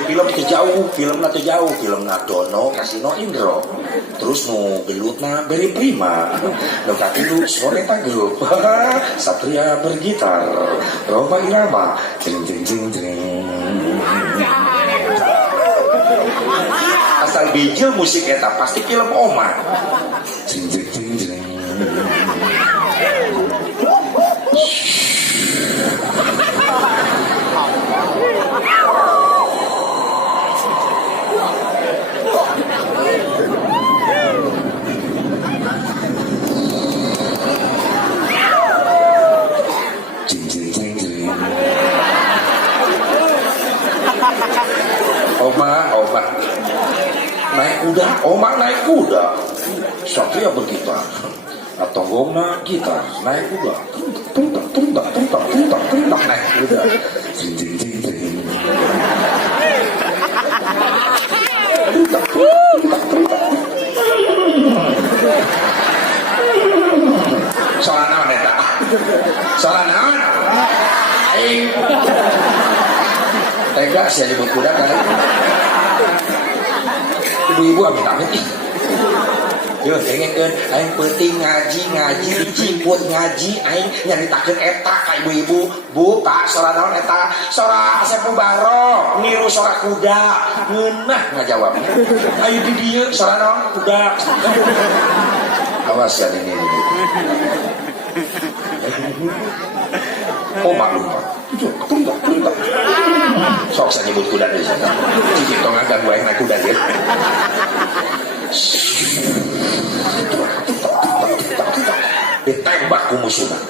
film teh jauh, film Dono Kasino Indro. Terus nu gelutna Beri Prima. Nu katilu Soneta Group. Satria bergitar. Roma Irama. Jeng jeng jeng jeng. Asal bijil musik eta pasti film Oma. Jeng jeng jeng jeng. Oma naik kuda. Satria bergitar. Atau gomna gitar naik kuda. Tuntak naik kuda. Jing jing jing jing. Soal naon eta? Soal naon? Aing. Tega sia nyebut kuda kan. Ibu-ibu amit-amit ih. Yo dengekeun aing penting ngaji diciput ngaji aing nyaritakeun eta ka ibu-ibu. Bu, Pak, sora naon eta? Sora Sepu Baro, niru sora kuda. Ngeunah ngajawab. Ayo di dieu sora naon? Kuda. Awas ya ini. Oh maklum Pak. Tuntak. Sok saya nyebut kuda di sana. Cicing tongan dan gue naik kuda dia. Ditembak ku musuhna.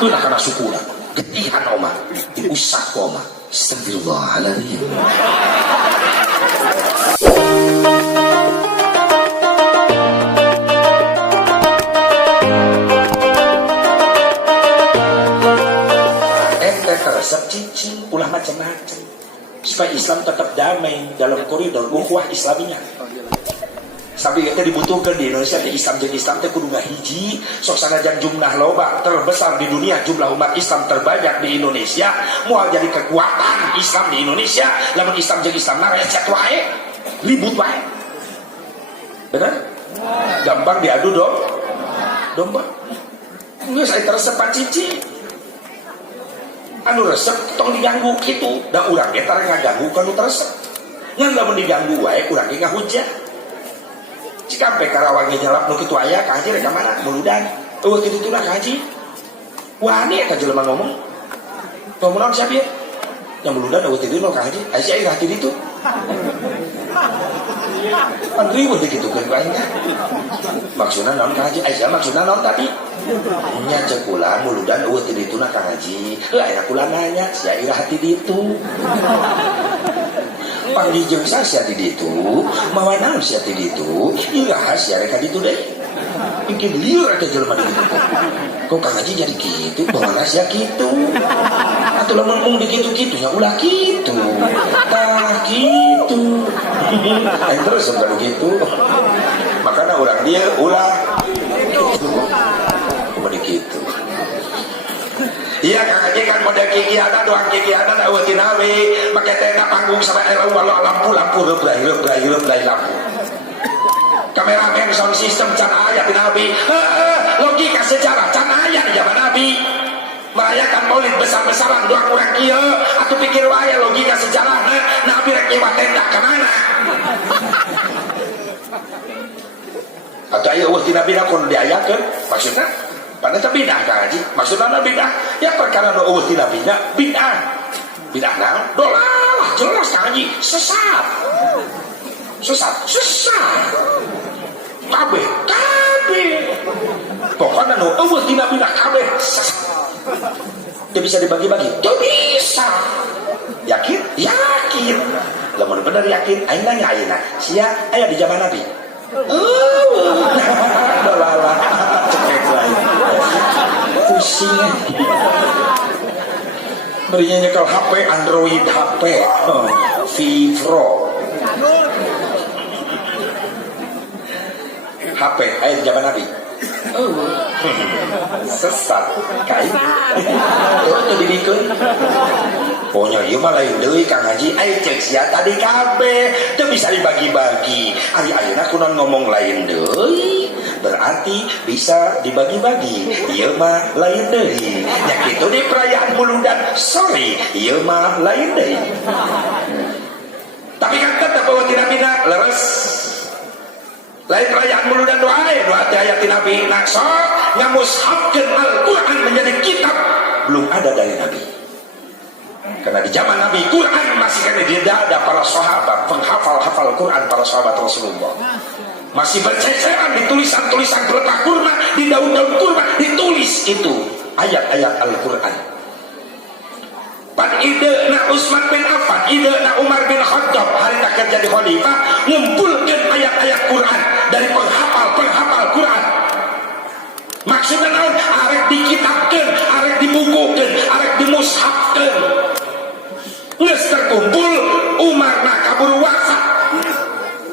Itu nak kena sukuna. Getihan oma. Diusak oma. Astagfirullahaladzim. Resep cicing ulah macam-macam supaya Islam tetap damai dalam koridor ukhuwah Islaminya. Sampai kita dibutuhkan di Indonesia di Islam jadi Islam teh kudu ngahiji sok sanajan jumlah loba terbesar di dunia, jumlah umat Islam terbanyak di Indonesia, moal jadi kekuatan Islam di Indonesia. Lamun Islam jadi Islam na recet wae, ribut wae. Benar? Gampang diadu domba. Geus aya resep cicing. Anu resep tong diganggu gitu, da urang ge tara ngaganggu ka nu resep. Ngan lamun diganggu wae urang ge ngahujat. Cikampe Karawang ge nyalap nu kitu aya ka haji rek mana muludan. Eueuh kitu teh haji. Wani eta jelema ngomong. Ngomong siapa ya? Yang muludan eueuh tidur nu ka haji. Haji aya hati ditu. Pan riweuh digitukeun ku aing. Maksudna naon ka haji? Aya maksudna naon tadi? Nya cek kula muludan eueuh ti dituna Kang Haji. Lah aya kula nanya, sia ira hati ditu. Pangdijeung sia ti ditu, mawa naon sia ti ditu, ira sia rek ditu deui. Mungkin lieur eta jelema ditu. Kok Kang Haji jadi kitu, bawana sia kitu. Atuh lamun mung dikitu-kitu nya ulah kitu. Tah kitu. Aing terus sampai begitu. Makanya urang dia ulah kitu. Begitu. Iya Kang Haji kan model kikiana doang kikiana eueuh ti nabi make tenda panggung sampai lampu reblay lampu. Kameramen sound system can aya ti nabi. Logika sejarah can aya di zaman nabi. Merayakan maulid besar-besaran doang urang kieu atuh pikir wae logika sejarahna nabi rek nyewa tenda ka mana. Atau aya eueuh ti nabi kun diayakeun maksudna pada bidah Kang Haji, maksudnya bidah ya perkara do eueuh tina bidah naon dolalah jelas Kang Haji sesat kabeh pokoknya no eueuh tina bidah kabeh dia bisa dibagi-bagi tuh bisa yakin lamun bener yakin aing nanya ayeuna sia aya di zaman Nabi dolalah cekek lain pusing berinya nyekel HP Android HP Vivro HP ayat zaman Nabi sesat kain itu dibikun Pokoknya ieu mah lain deui Kang Haji, ai cek sia tadi kabeh teu bisa dibagi-bagi. Ari ayeuna kunaon ngomong lain deui, berarti bisa dibagi-bagi. Ieu mah lain deui. Nya kitu di perayaan Muludan, sorry, ieu mah lain deui. Tapi kan tetap bahwa tidak bina leres. Lain perayaan Muludan doa ayat Nabi nakso ngamushafkeun Al-Quran menjadi kitab belum ada dari Nabi. Karena di zaman Nabi Quran masih kan di dada para sahabat, penghafal Quran para sahabat Rasulullah. Masih berceceran di tulisan-tulisan pelepah kurma, di daun-daun kurma ditulis itu ayat-ayat Al-Quran. Pan ide na Utsman bin Affan, ide na Umar bin Khattab hari tak jadi khalifah ngumpulkan ayat-ayat Quran dari penghafal Quran. Maksudnya naon? Arek dikitabkeun, arek dibukukeun, arek dimushafkeun. Geus terkumpul Umar na kaburu wafat.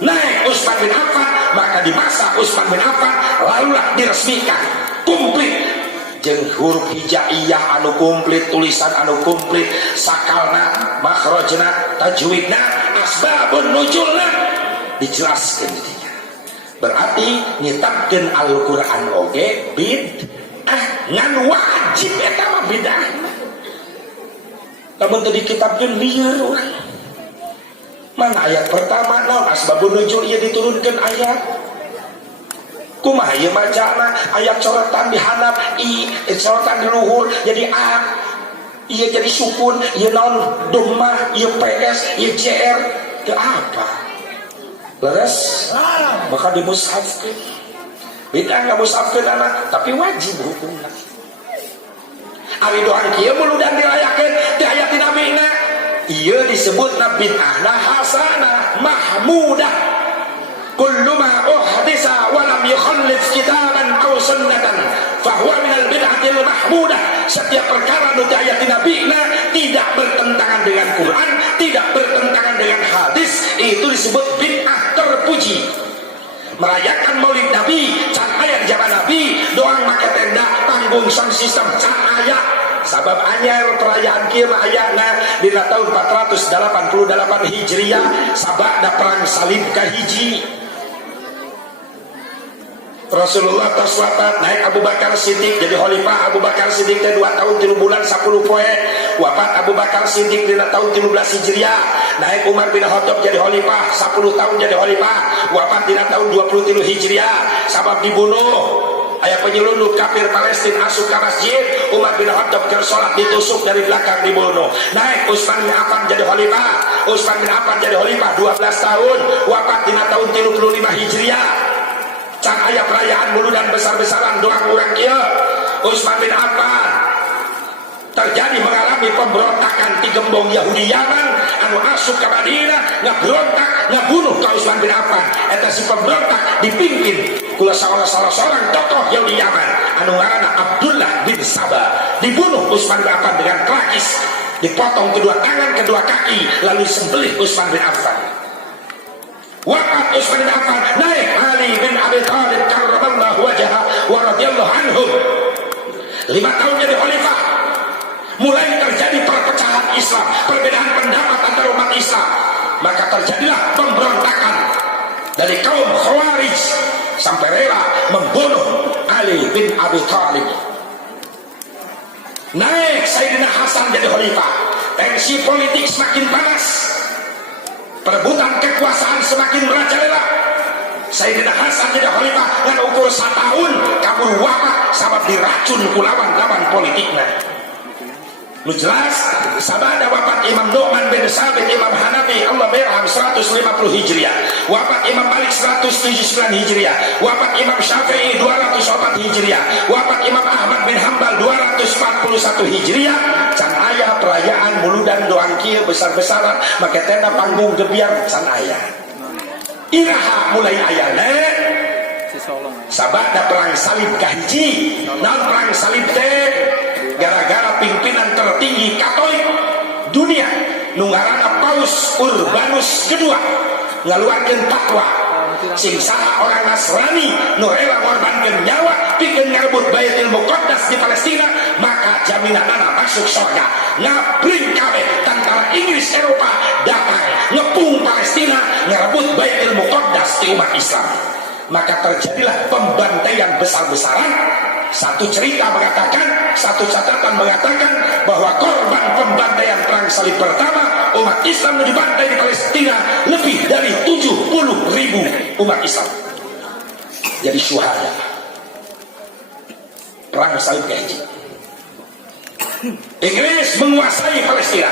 Naik Utsman bin Affan, maka di masa Utsman bin Affan lalulah diresmikan komplit. Jeung huruf hijaiyah anu komplit, tulisan anu komplit, sakalna, makhrajna, tajwidna, asbabun nuzulna dijelaskeun di dinya. Berarti nyitapkeun Al-Qur'an oge bid'ah, ngan wajib eta mah bid'ah. Lamun teu dikitabkeun lieur urang. Mana ayat pertama naon asbabun nuzul ieu diturunkeun ayat. Kumaha ieu macana ayat sorotan di handap i, sorotan di luhur jadi a, ieu jadi sukun, ieu naon dhammah, ieu ps, ieu jr, teu apa. Leres? Maka dimushafkeun. Bid'ah ngamushafkeun anak, tapi wajib hukumna. Ari doang kieu muludan dirayakeun ti ayat Nabi na, ieu disebutna bid'ahna hasanah mahmudah. Kullu ma uhdisa wa lam yukhallif kitaban aw sunnatan fahuwa minal bid'atil mahmudah. Setiap perkara nu ayat Nabi tidak bertentangan dengan Quran, tidak bertentangan dengan hadis, itu disebut bid'ah terpuji. Merayakan Maulid Nabi can aya zaman Nabi, doang make tenda, panggung sound system can aya. Sabab anyar perayaan kieu mah ayana dina tahun 488 Hijriah, sabada perang salib kahiji. Rasulullah tos wafat, naik Abu Bakar Siddiq jadi khalifah. Abu Bakar Siddiq teh 2 tahun 3 bulan 10 poe. Wafat Abu Bakar Siddiq dina tahun 13 Hijriah. Naik Umar bin Khattab jadi khalifah 10 tahun jadi khalifah. Wafat dina tahun 23 Hijriah. Sabab dibunuh. Aya penyelundup kafir Palestina asup ke masjid, Umar bin Khattab keur salat ditusuk dari belakang dibunuh. Naik Utsman bin Affan jadi khalifah. Utsman bin Affan jadi khalifah 12 tahun. Wafat dina tahun 35 Hijriah. Can aya perayaan Muludan besar-besaran doang urang kieu. Utsman bin Affan terjadi mengalami pemberontakan ti gembong Yahudi Yaman anu asup ka Madinah ngabrontak ngabunuh ka Utsman bin Affan. Eta si pemberontak dipimpin ku salah seorang tokoh Yahudi Yaman anu ngaranna Abdullah bin Sabah. Dibunuh Utsman bin Affan dengan tragis, dipotong kedua tangan kedua kaki lalu disembelih Utsman bin Affan. Wafat Utsman bin Affan, naik Ali bin Abi Thalib karramallahu wajhahu wa radhiyallahu anhu. 5 tahun jadi khalifah. Mulai terjadi perpecahan Islam, perbedaan pendapat antara umat Islam. Maka terjadilah pemberontakan dari kaum Khawarij sampai rela membunuh Ali bin Abi Thalib. Naik Sayyidina Hasan jadi khalifah. Tensi politik semakin panas. Perebutan kekuasaan semakin merajalela. Sayyidina Hasan jadi khalifah ngan ukur 1 tahun kabur wafat sabab diracun ku lawan-lawan politikna. Nu jelas sabada wafat Imam Nu'man bin Sabit Imam Hanafi Allah merham 150 Hijriah. Wafat Imam Malik 179 Hijriah. Wafat Imam Syafi'i 204 Hijriah. Wafat Imam Ahmad bin Hambal 241 Hijriah. Can aya perayaan Muludan doang kieu besar-besaran make tenda panggung gebiar can aya. Iraha mulai ayana sabada perang salib kahiji. Naon perang salib teh? Gara-gara pimpinan tertinggi Katolik dunia nu ngaranna Paus Urbanus II ngaluarkeun fatwa sing saha orang Nasrani nu rela ngorbankeun nyawa pikeun ngarebut Baitul Muqaddas di Palestina, maka jaminanna masuk surga. Ngabring kabeh tentara Inggris Eropa datang ngepung Palestina ngarebut Baitul Muqaddas di umat Islam. Maka terjadilah pembantaian besar-besaran. Satu cerita mengatakan, satu catatan mengatakan bahwa korban pembantaian perang salib pertama umat Islam yang dibantai di Palestina lebih dari 70.000 umat Islam jadi syuhada perang salib keji. Inggris menguasai Palestina,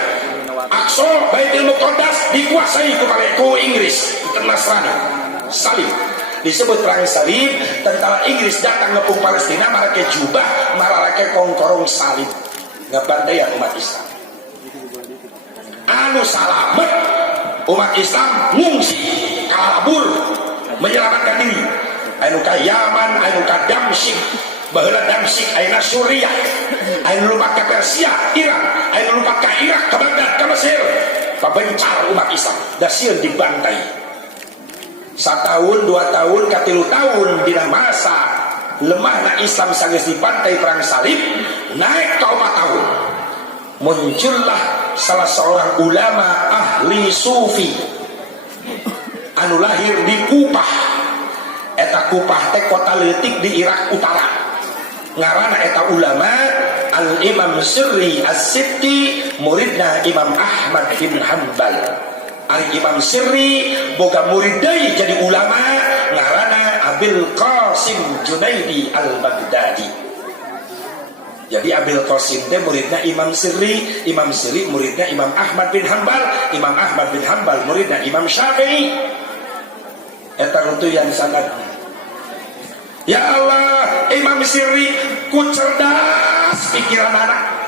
Aqsa Baitul Muqaddas dikuasai ku Inggris Nasrani salib. Disebut perang salib, tentara Inggris datang ngepung Palestina marake jubah marake kongkorong salib ngebantaian umat Islam. Anu salamet umat Islam ngungsi kalabur menyelamatkan diri. Anu ka Yaman, anu ka Damsyik, baheula Damsyik ayeuna Suriah, anu lumpat ka Persia, Iran, anu lumpat ka Irak, ka Baghdad, ka Mesir. Pabencar umat Islam da sieun dibantai. 1 tahun, 2 tahun, 3 tahun dina masa lemahna Islam sageus dibantai perang salib naik ke 4 tahun. Muncullah salah seorang ulama ahli sufi anu lahir di Kupah. Eta Kupah teh kota leutik di Irak Utara. Ngaranna eta ulama Al-Imam Sirri As-Sitti, muridna Imam Ahmad bin Hanbal. Al-Imam Sirri boga murid deui jadi ulama ngaranna Abil Qasim Junaidi Al-Baghdadi. Jadi Abil Qasim teh muridna Imam Sirri, Imam Sirri muridna Imam Ahmad bin Hanbal, Imam Ahmad bin Hanbal muridna Imam Syafi'i. Eta rutuyan sanadna. Ya Allah, Imam Sirri ku cerdas pikiran anak.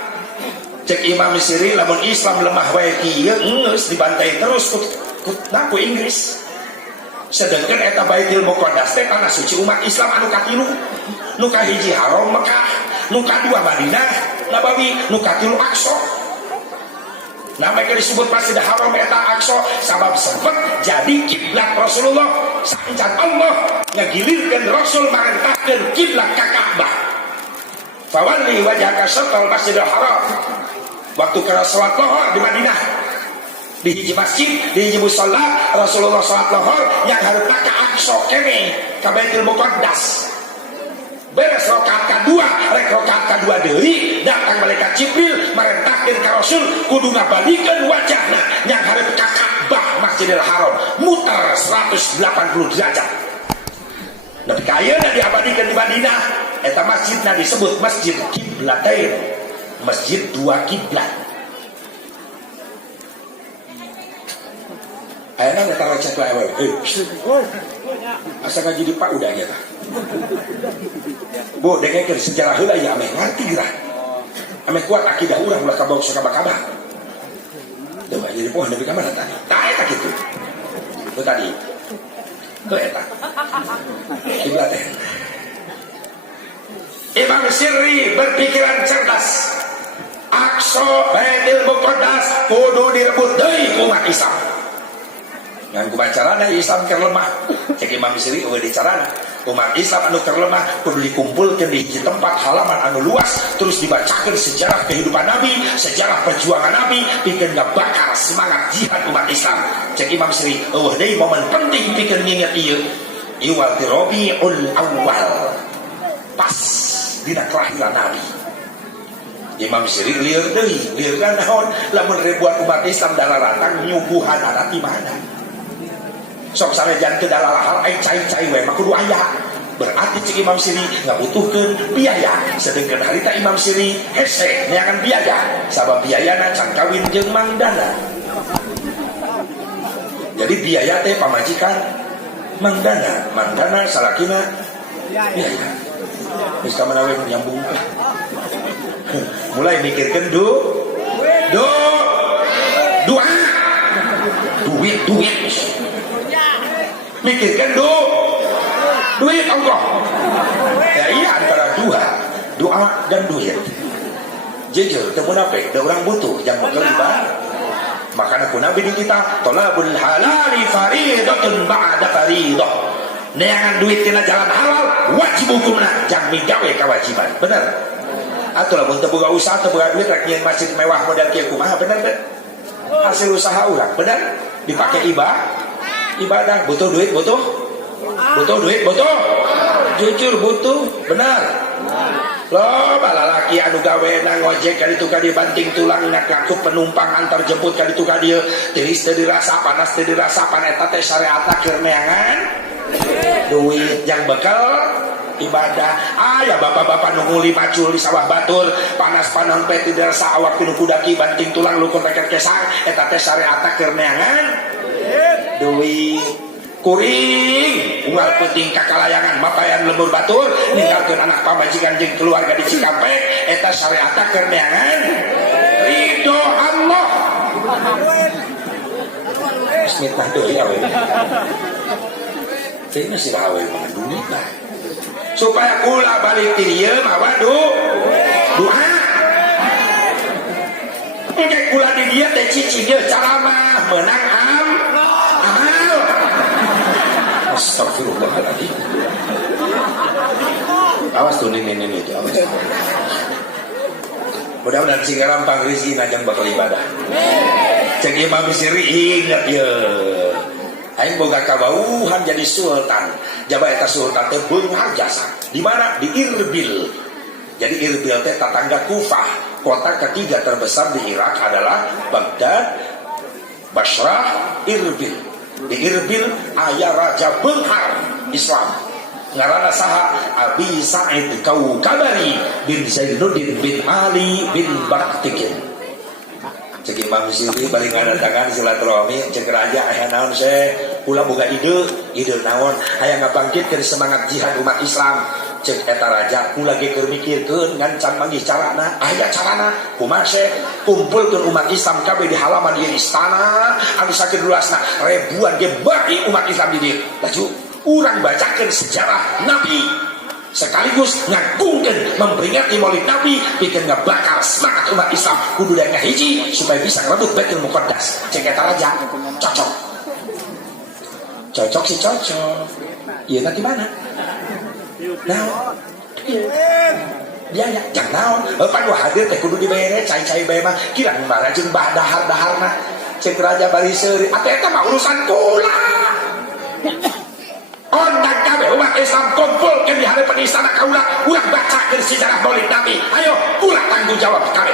Cek Imam Sirri lamun Islam lemah wae kieu geus dibantai terus ku Inggris. Sedangkan eta Baitul Muqaddas teh tanah suci umat Islam anu katilu. Nu kahiji Haram Mekah, nu kadua Madinah Nabawi, nu katilu Aqsa. Namanya disebut Masjidil Haram eta Aqsa sabab sempat jadi kiblat Rasulullah. Sancan Allah ngagilirkeun Rasul marentahkeun kiblat ka Ka'bah. Fawalli wajhaka syatral Masjidil Haram. Waktu kira salat lohor di Madinah di hiji masjid, di hiji musalla Rasulullah salat lohor yang hareup ka Aqsa kene ka Baitul Muqaddas. Beres rakaat kadua, rek rakaat kadua deui datang malaikat Jibril marentahkeun ka Rasul kudu ngabalikeun wajahna yang hareup ka Ka'bah Masjidil Haram muter 180 derajat. Tapi kayeuna diabadikeun di Madinah eta masjidna disebut Masjid Qiblatain, masjid 2 kiblat. Ayeuna eta recek wae we. Asa ngaji di Pak udah ya tah. Bu dengekeun sejarah heula ya ame ngarti geura. Ame kuat akidah urang ulah kabawa sakaba-kaba. Dewa jadi pohon nepi ka mana tadi? Tah eta kitu. Itu tadi. Itu eta. Kiblatain. Imam Sirri berpikiran cerdas. Aqsa Baitul Muqaddas kudu direbut deui ku umat Islam. Ngan kumacarana Islam keur lemah. Cek Imam Sirri eueuh di carana. Umat Islam anu keur lemah kudu dikumpulkeun di tempat halaman anu luas terus dibacakeun sejarah kehidupan Nabi, sejarah perjuangan Nabi pikeun ngabakar semangat jihad umat Islam. Cek Imam Sirri eueuh deui momen penting pikeun nginget ieu. Iwal Rabiul Awal. Pas dina kelahiran Nabi. Imam Sirri lieur deui, lieuran naon lamun ribuan umat Islam dalaratang nyuguhanana ti mana. Sok sarejan teu dalalahal ai cai-cai we mah kudu aya. Berarti cik Imam Sirri ngabutuhkeun biaya. Sedengkeun harita Imam Sirri hese neangan biaya. Sabab biayana can kawin jeung mangdana. Jadi biaya teh pamajikan mangdana, mangdana salakina biaya. Wis ka mana we nyambung. Mulai mikirkan doa duit mikirkan duit Allah ya iya antara doa dan duit jujur temu nape ada orang butuh yang menggelibat maka aku nabi di kita tolabul halali faridatun ba'da faridah neangan duit tina jalan halal wajib hukumna jang migawe kewajiban bener atuh lamun teu boga usaha teu boga duit rek nyeun masjid mewah model kieu kumaha bener bener hasil usaha urang bener dipakai ibadah butuh duit butuh duit butuh jujur butuh benar loh balalaki anu gawena ngojek ka ditu ka dieu banting tulang ngaku penumpang antar jemput ka ditu ka dieu tiris teu dirasa panas teu dirasa pan eta teh syariatna keur neangan duit yang bekal ibadah aya bapak-bapak nu nguli macul di sawah batur panas panon pe teu dirasa awak pinu kudaki banting tulang lukun reket kesang eta teh syariatna keur neangan duit kuring unggal penting kakalayangan mapayan lembur batur ninggalkeun anak pamajikan jeung keluarga di Cikampek eta syariatna keur neangan ridho Allah bismillah deui awe teh masih awe duit lah supaya kula balik ti dieu mah duha engke kula di dieu teh cicing deui cara mah meunang amal astagfirullahaladzim awas tuh ini itu awas mudah-mudahan si gampang rezeki najang bakal ibadah cek imam siri ingat ya aing boga kabauhan jadi sultan jaba eta sultan teh beunghar jasa di mana di Irbil jadi Irbil teh tetangga Kufah kota ketiga terbesar di Irak adalah Baghdad Basrah Irbil di Irbil aya raja beunghar Islam ngaranna saha Abi Sa'id Kaukabari bin Zainuddin bin Ali bin Baktikin cek Imam Siri balik ngadantangan silaturahmi cek raja aya naon seh ulah boga ide naon aya ngabangkitkeun semangat jihad umat Islam cek eta raja ulah ge keur mikirkeun ngan can manggih carana aya carana kumaha seh kumpulkeun umat Islam kabeh di halaman ieu istana anu sakeun luasna ribuan ge bagi umat Islam di dieu laju urang bacakeun sejarah Nabi sekaligus ngagungkeun memperingati Maulid Nabi pikeun ngabakar semangat umat Islam kudu da ngahiji supaya bisa ngrebut Baitul Muqaddas cek eta raja cocok sih cocok ieu nanti mana nah biaya jangan naon pan nu hadir teh kudu dibere cai-cai bae mah kirang mara jeung bah dahar-daharna cek raja bari seuri atuh eta mah urusan kula ondang kabeh umat Islam kumpulkeun di hadapan istana kaula ulah bacakeun sejarah Maulid Nabi ayo ulah tanggung jawab kabeh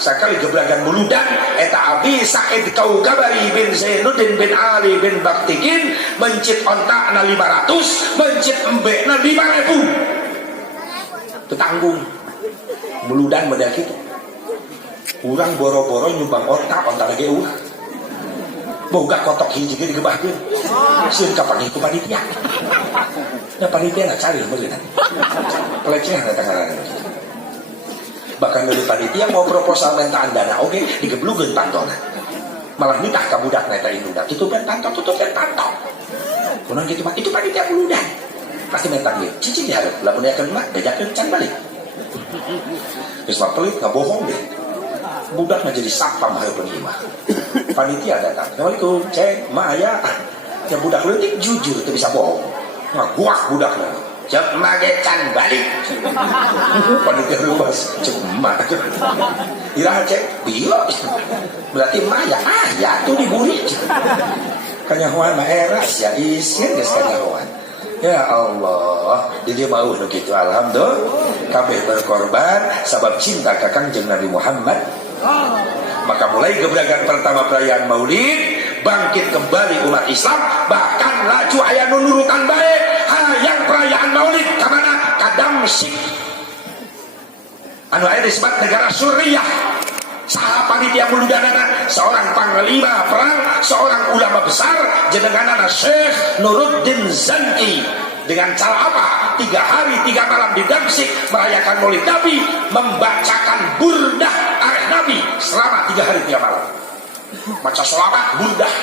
sakali geblagan muludan eta Abi Sa'id Kaukabari bin Zainuddin bin Ali bin Baktikin mencit ontakna 500 mencit embekna 5.000 tetanggung muludan model kitu urang boro-boro nyumbang ontak lagi urang boga kotok hiji ge digebahkeun sieun kapanggih ku panitia da panitia na cari meuleunan pelecehan eta ngaranna bahkan dari panitia mau proposal mentaan dana oke digeblugeun pantona malah nitah ka budak eta induna tutupan pantong kunaon kitu mah itu panitia muludan pasti mentak ieu cicing dihareup lamun yakeun mah bejakeun can balik geus mah pelit ngabohong deh budak mah jadi satpam hareupeun ieu mah panitia datang assalamualaikum cek mah aya ya budak leutik jujur teu bisa bohong ngaguak budakna cek mage can balik panitia ruas cek mah iraha cek bieu berarti mah ya tuh diburi kanyahoan mah eras ya isin geus kanyahoan ya Allah jadi mau nu kitu alhamdulillah kabeh berkorban sabab cinta ka Kangjeng Nabi Muhammad maka mulai gebrakan pertama perayaan Maulid bangkit kembali umat Islam bahkan laju aya nu nurutan bae hayang perayaan Maulid ka mana ka Damsyik anu aya di sebat negara Suriah saha panitia muludanana seorang panglima perang seorang ulama besar jenenganana Syekh Nuruddin Zanki dengan cara apa 3 hari 3 malam di Damsyik merayakan Maulid Nabi membacakan burdah areh Nabi selama 3 hari 3 malam maca sholawat burdah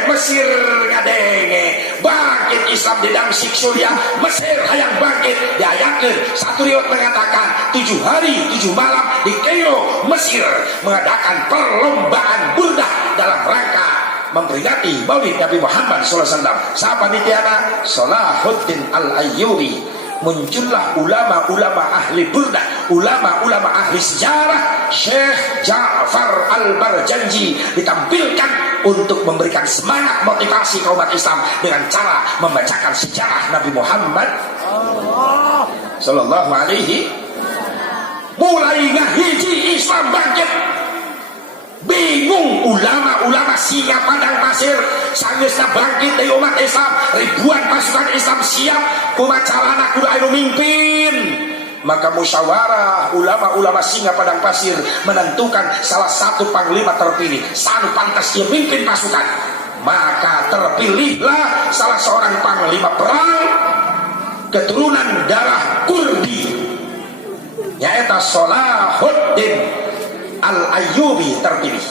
Mesir ngadenge bangkit Islam di Damsyik Suriah Mesir hayang bangkit diayakeun satu riwayat mengatakan 7 hari 7 malam di Kairo Mesir mengadakan perlombaan burdah dalam rangka memperingati Maulid Nabi Muhammad SAW. Siapa panitiana? Salahuddin Al-Ayyubi. Muncullah ulama-ulama ahli burdah, ulama-ulama ahli sejarah. Syekh Ja'far Al-Barjanji ditampilkan untuk memberikan semangat motivasi kaum umat Islam dengan cara membacakan sejarah Nabi Muhammad sallallahu alaihi. Mulai ngahiji Islam bangkit, bingung ulama-ulama Singa Padang Pasir sangeusna bangkit dari umat Islam, ribuan pasukan Islam siap kumacarana kudu anu mimpin. Maka musyawarah ulama-ulama Singa Padang Pasir menentukan salah satu panglima terpilih sanu pantas dia mimpin pasukan. Maka terpilihlah salah seorang panglima perang keturunan darah Kurdi, yaitu Salahuddin Al-Ayyubi terpilih.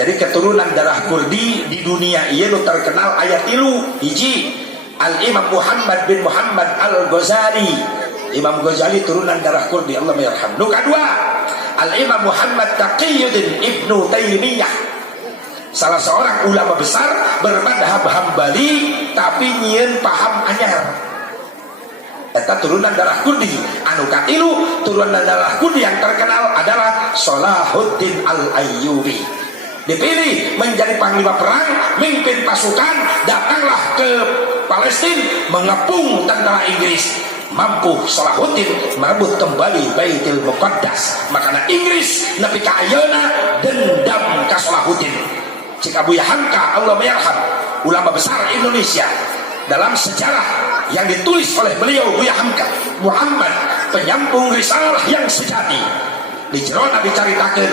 Jadi keturunan darah Kurdi di dunia ieu nu terkenal aya 3. Hiji, Al-Imam Muhammad bin Muhammad Al-Ghazali. Imam Ghazali turunan darah Kurdi, Allah yarham. Nu kadua, Al-Imam Muhammad Taqiyuddin Ibnu Taimiyah, salah seorang ulama besar bermadhab Hambali tapi nyieun paham anyar. Eta turunan darah Kurdi. Anu katilu turunan darah Kurdi yang terkenal adalah Salahuddin Al-Ayyubi. Dipilih menjadi panglima perang, mimpin pasukan, datanglah ke Palestina mengepung tentara Inggris. Mampu Salahuddin merebut kembali Baitul Muqaddas. Makanya Inggris nepi ka ayeuna dendam ka Salahuddin. Cik Abuya Hamka, Allah yarham, ulama besar Indonesia, dalam sejarah yang ditulis oleh beliau Buya Hamka Muhammad, penyambung risalah yang sejati, di jerona dicaritakeun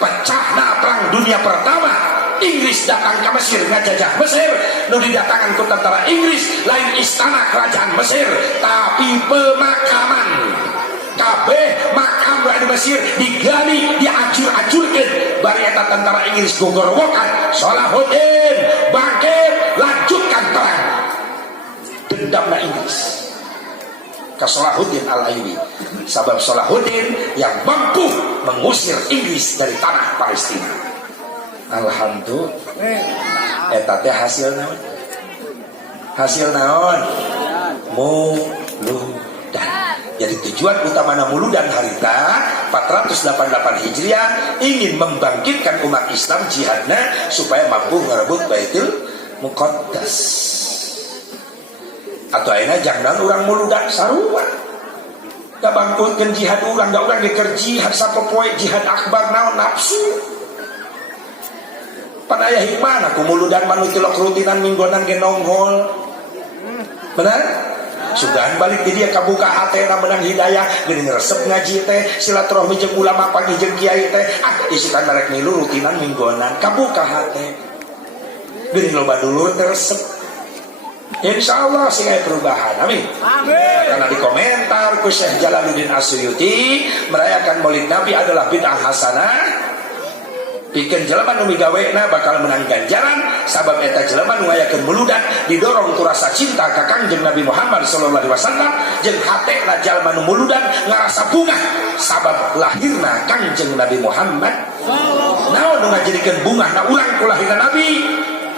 pecahna perang dunia pertama. Inggris datang ke Mesir ngajajah Mesir, nu didatangan ku tentara Inggris lain istana kerajaan Mesir tapi pemakaman. Kabeh makam di Mesir digali, diacur-acurkeun, bari eta tentara Inggris gogorwokan. Salahuddin bangkit, lanjutkan perang. Dendamna Inggris ka Salahuddin Al-Ayyubi. Sabab Salahuddin yang mampu mengusir Inggris dari tanah Palestina. Alhamdulillah. Eta teh hasil naon? Hasil naon? Muludan. Jadi tujuan utama muludan harita 488 Hijriah ingin membangkitkan umat Islam jihadna supaya mampu merebut Baitul Muqaddas. Atau ayeuna jangan urang muludan sarua. Da bangkutkeun jihad urang, da urang diker jihad sapopoe jihad akbar naon nafsu. Pan aya hikmahna ku muludan manu tilok rutinan minggonan ge nongol. Benar? Sudahan balik di dia kabuka hatena menang hidayah geuning resep ngaji teh silaturahmi jeung ulama pagi jeung kiai teh isukan merek milu rutinan minggonan kabuka hate geuning loba dulur teh resep. Insyaallah sing aya perubahan. Amin. Amin. Karena di komentar ku Syekh Jalaluddin Asyuyuti merayakan Maulid Nabi adalah bid'ah hasanah. Pikeun jelema nu migawena bakal menang ganjaran sabab eta jelema nu ngayakeun muludan didorong ku rasa cinta ka Kangjeng Nabi Muhammad sallallahu alaihi wasallam jeung hatena jelema nu muludan ngarasa bungah sabab lahirna Kangjeng Nabi Muhammad. Naon nu ngajadikeun bungahna urang ku lahirna Nabi?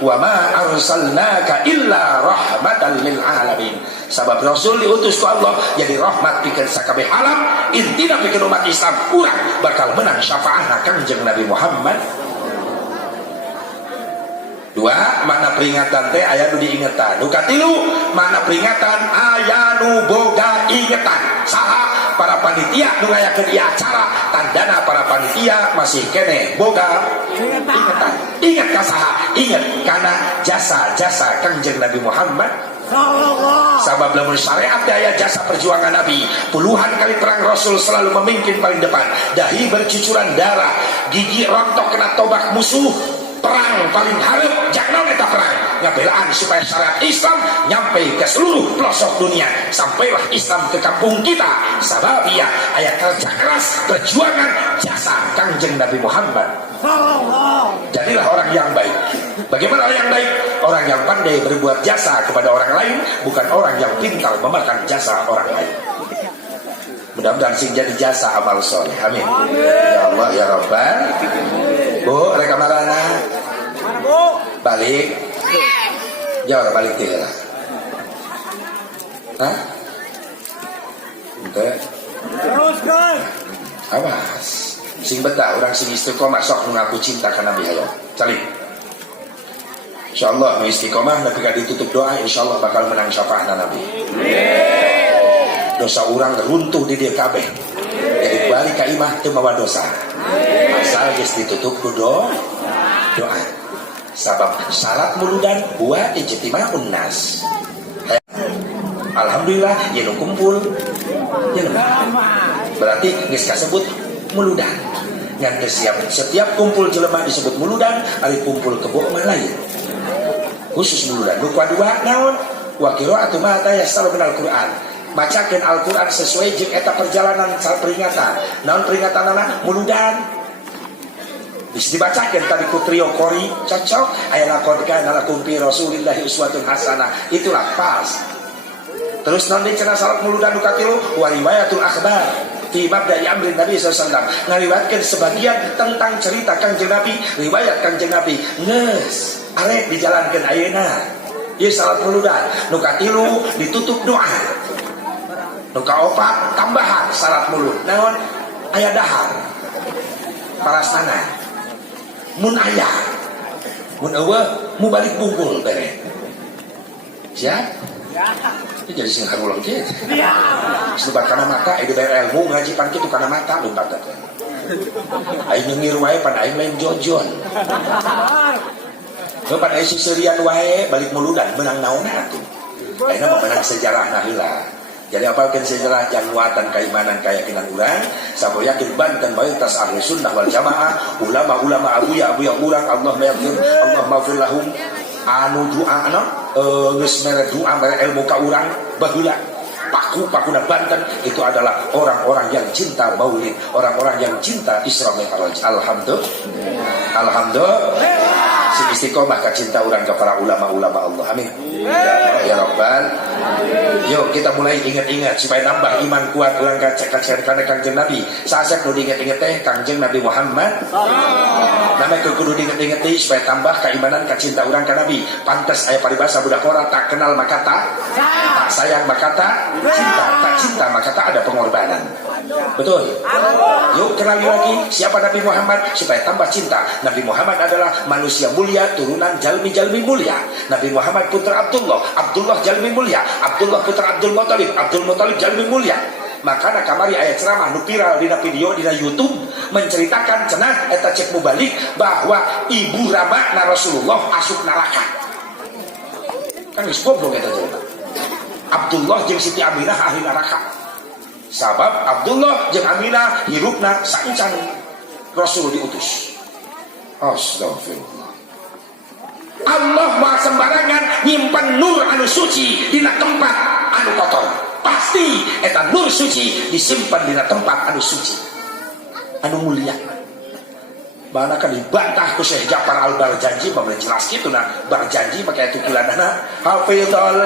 Wa ma arsalnaka illa rahmatan lil alamin. Sabab Rasul diutus ku Allah jadi rahmat pikeun sakabeh alam. Intina pikeun umat Islam urang bakal menang syafaatna Kangjeng Nabi Muhammad. Dua, makna peringatan teh aya nu diingetan. Nu katilu, makna peringatan aya nu boga ingetan. Saha? Para panitia nu ngayakeun ieu acara, tandana para panitia masih kene boga ingetan. Ingat ka saha? Ingat kana jasa-jasa Kangjeng Nabi Muhammad. Sabab lamun syariat aya jasa perjuangan Nabi. Puluhan kali perang Rasul selalu memimpin paling depan. Dahi bercucuran darah, gigi rontok kena tobak musuh. Perang paling hareup jangan eta perang ngabelaan supaya syariat Islam nyampe ke seluruh pelosok dunia. Sampailah Islam ke kampung kita sabab ia aya kerja keras perjuangan jasa Kangjeng Nabi Muhammad. Jadilah orang yang baik. Bagaimana orang yang baik? Orang yang pandai berbuat jasa kepada orang lain, bukan orang yang pintar memakan jasa orang lain. Mudah-mudahan sing jadi jasa amal soleh. Amin. Ya Allah ya Rabbal. Bu, rekamarana balik jauh balik tiga lah. Hah? Ente Teruskan. awas sing betah orang sing istiqomah sok mengaku cinta ke Nabi hayo cari insyaallah istiqomah Nabi gak ditutup doa insyaallah bakal menang syafaat Nabi. Dosa orang runtuh di dia kabeh jadi balik ke imah itu mawa dosa asal geus ditutup ku doa sabab syarat muludan buat ijtima'un nas. Alhamdulillah ya nu kumpul ya berarti geus kasebut muludan ngan setiap kumpul jelema disebut muludan ari kumpul kebo mah lain khusus muludan nu kadua naon wa qira'atu ma tayassara minal Qur'an bacakeun Al-Qur'an sesuai jeung eta perjalanan peringatan naon peringatanna muludan bisa dibacakeun tadi ku trio Qori cocok aya laqad kana lakum fi Rasulillahi uswatun hasanah itulah pas. Terus nanti cenah salat muludan nukatilu wa riwayatul akhbar fi mabda'i amrin Nabi sallallahu alaihi wasallam ngariwayatkeun sebagian tentang cerita Kangjeng Nabi riwayat Kangjeng Nabi geus arek dijalankeun ayeuna ieu salat muludan nukatilu ditutup doa nu kaopat tambahan salat mulud naon aya dahar parasna mun aya mun eueuh mu balik bungkul bere siap itu jadi sing harulang kieu. Sebat kana mata aya dibere ilmu ngaji pan kitu kana mata lumpat teh. Aing nyengir wae pan aing lain jojon. Pan aing sisirian wae balik muludan menang naonna atuh. Ayeuna mah menang sejarahna heula. Jadi apalkan sejarah januatan keimanan keyakinan urang saboyakin Banten mayoritas ahli sunnah wal jamaah ulama-ulama abuya urang Allah maghfir Allah maghfir lahum anu doa geus mere doa mere ilmu ka urang baheula pakuna Banten itu adalah orang-orang yang cinta maulid, orang-orang yang cinta Isra Mi'raj. Alhamdulillah si istiqomah ka cinta urang ka para ulama-ulama Allah. Amin ya rabbal. Yuk kita mulai ingat-ingat supaya nambah iman kuat urang ka kana Kangjeng Nabi. Saset nu diinget-inget teh Kangjeng Nabi Muhammad. Nama kudu diinget-inget teh supaya tambah keimanan ka cinta urang ka Nabi. Pantes aya paribasa budak ora tak kenal maka tak sayang maka tak cinta maka tak ada pengorbanan. Betul? Yuk kenali lagi siapa Nabi Muhammad supaya tambah cinta. Nabi Muhammad adalah manusia mulia turunan jalmi-jalmi mulia. Nabi Muhammad putra Abdullah jalmi mulia. Abdullah putra Abdul Muthalib jalmi mulia. Makana kamari ayat ceramah nu viral dina video dina YouTube menceritakan cenah eta cek mubalik bahwa ibu rama na Rasulullah asup neraka. Kan geus goblok eta cerita. Abdullah jeung Siti Aminah ahli neraka. Sabab Abdullah jeung Aminah hirupna saencan Rasul diutus. Astagfirullah. Allah mah sembarangan nyimpen nur anu suci dina tempat anu kotor. Pasti eta nur suci disimpan dina tempat anu suci anu mulia. Bahana kan dibantah ku Syekh Ja'far Al-Barjanji memberi jelas gitu nah Barjanji pakai tukilanana hafizul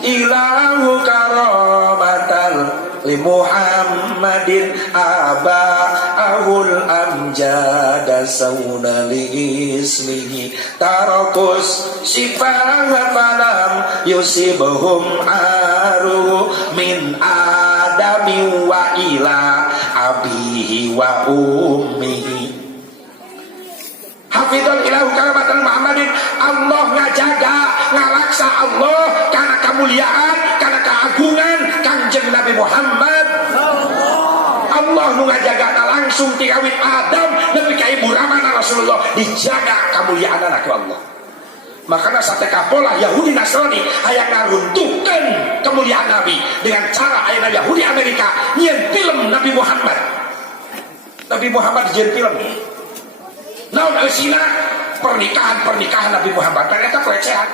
ilahu karomatal li Muhammadin aba'ahul amjada sauna li ismihi tarakus sifah falam yusibhum aru min adami wa ila abihi wa ummihi. Hafidul ilahu karamatan Muhammadin Allah ngajaga ngalaksa Allah karena kemuliaan karena keagungan Kangjeng Nabi Muhammad. Allah nu ngajaga langsung ti kawit Adam nepi ka ibu ramana Rasulullah dijaga kemuliaan ku Allah. Makanya satekah pola Yahudi Nasrani hayang ngaruntuhkeun kemuliaan Nabi dengan cara ayeuna Yahudi Amerika nyieun film Nabi Muhammad. Nabi Muhammad dijieun film. Naon eusina pernikahan Nabi Muhammad ternyata pelecehan.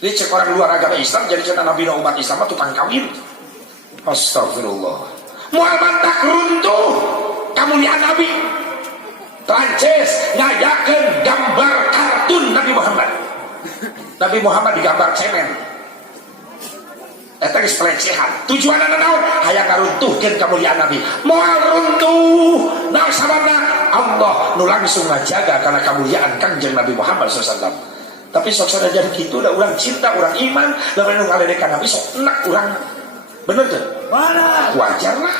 Jadi cek orang luar agama Islam jadi cenah Nabi umat Islam tukang kawin. Astagfirullah. Muhammad tak runtuh kemuliaan Nabi. Prancis ngayakeun gambar kartun Nabi Muhammad. Nabi Muhammad digambar cemen. eta geus pelecehan. Tujuanna naon? Hayang ngaruntuhkeun kemuliaan Nabi. Moal runtuh. Naon sababna? Allah nu langsung ngajaga karena kemuliaan Kangjeng Nabi Muhammad SAW. Tapi sok sadaya kitu da urang cinta, urang iman, lamun nu ngaledekan Nabi sok enak urang. Bener teu? Bener. Wajar lah.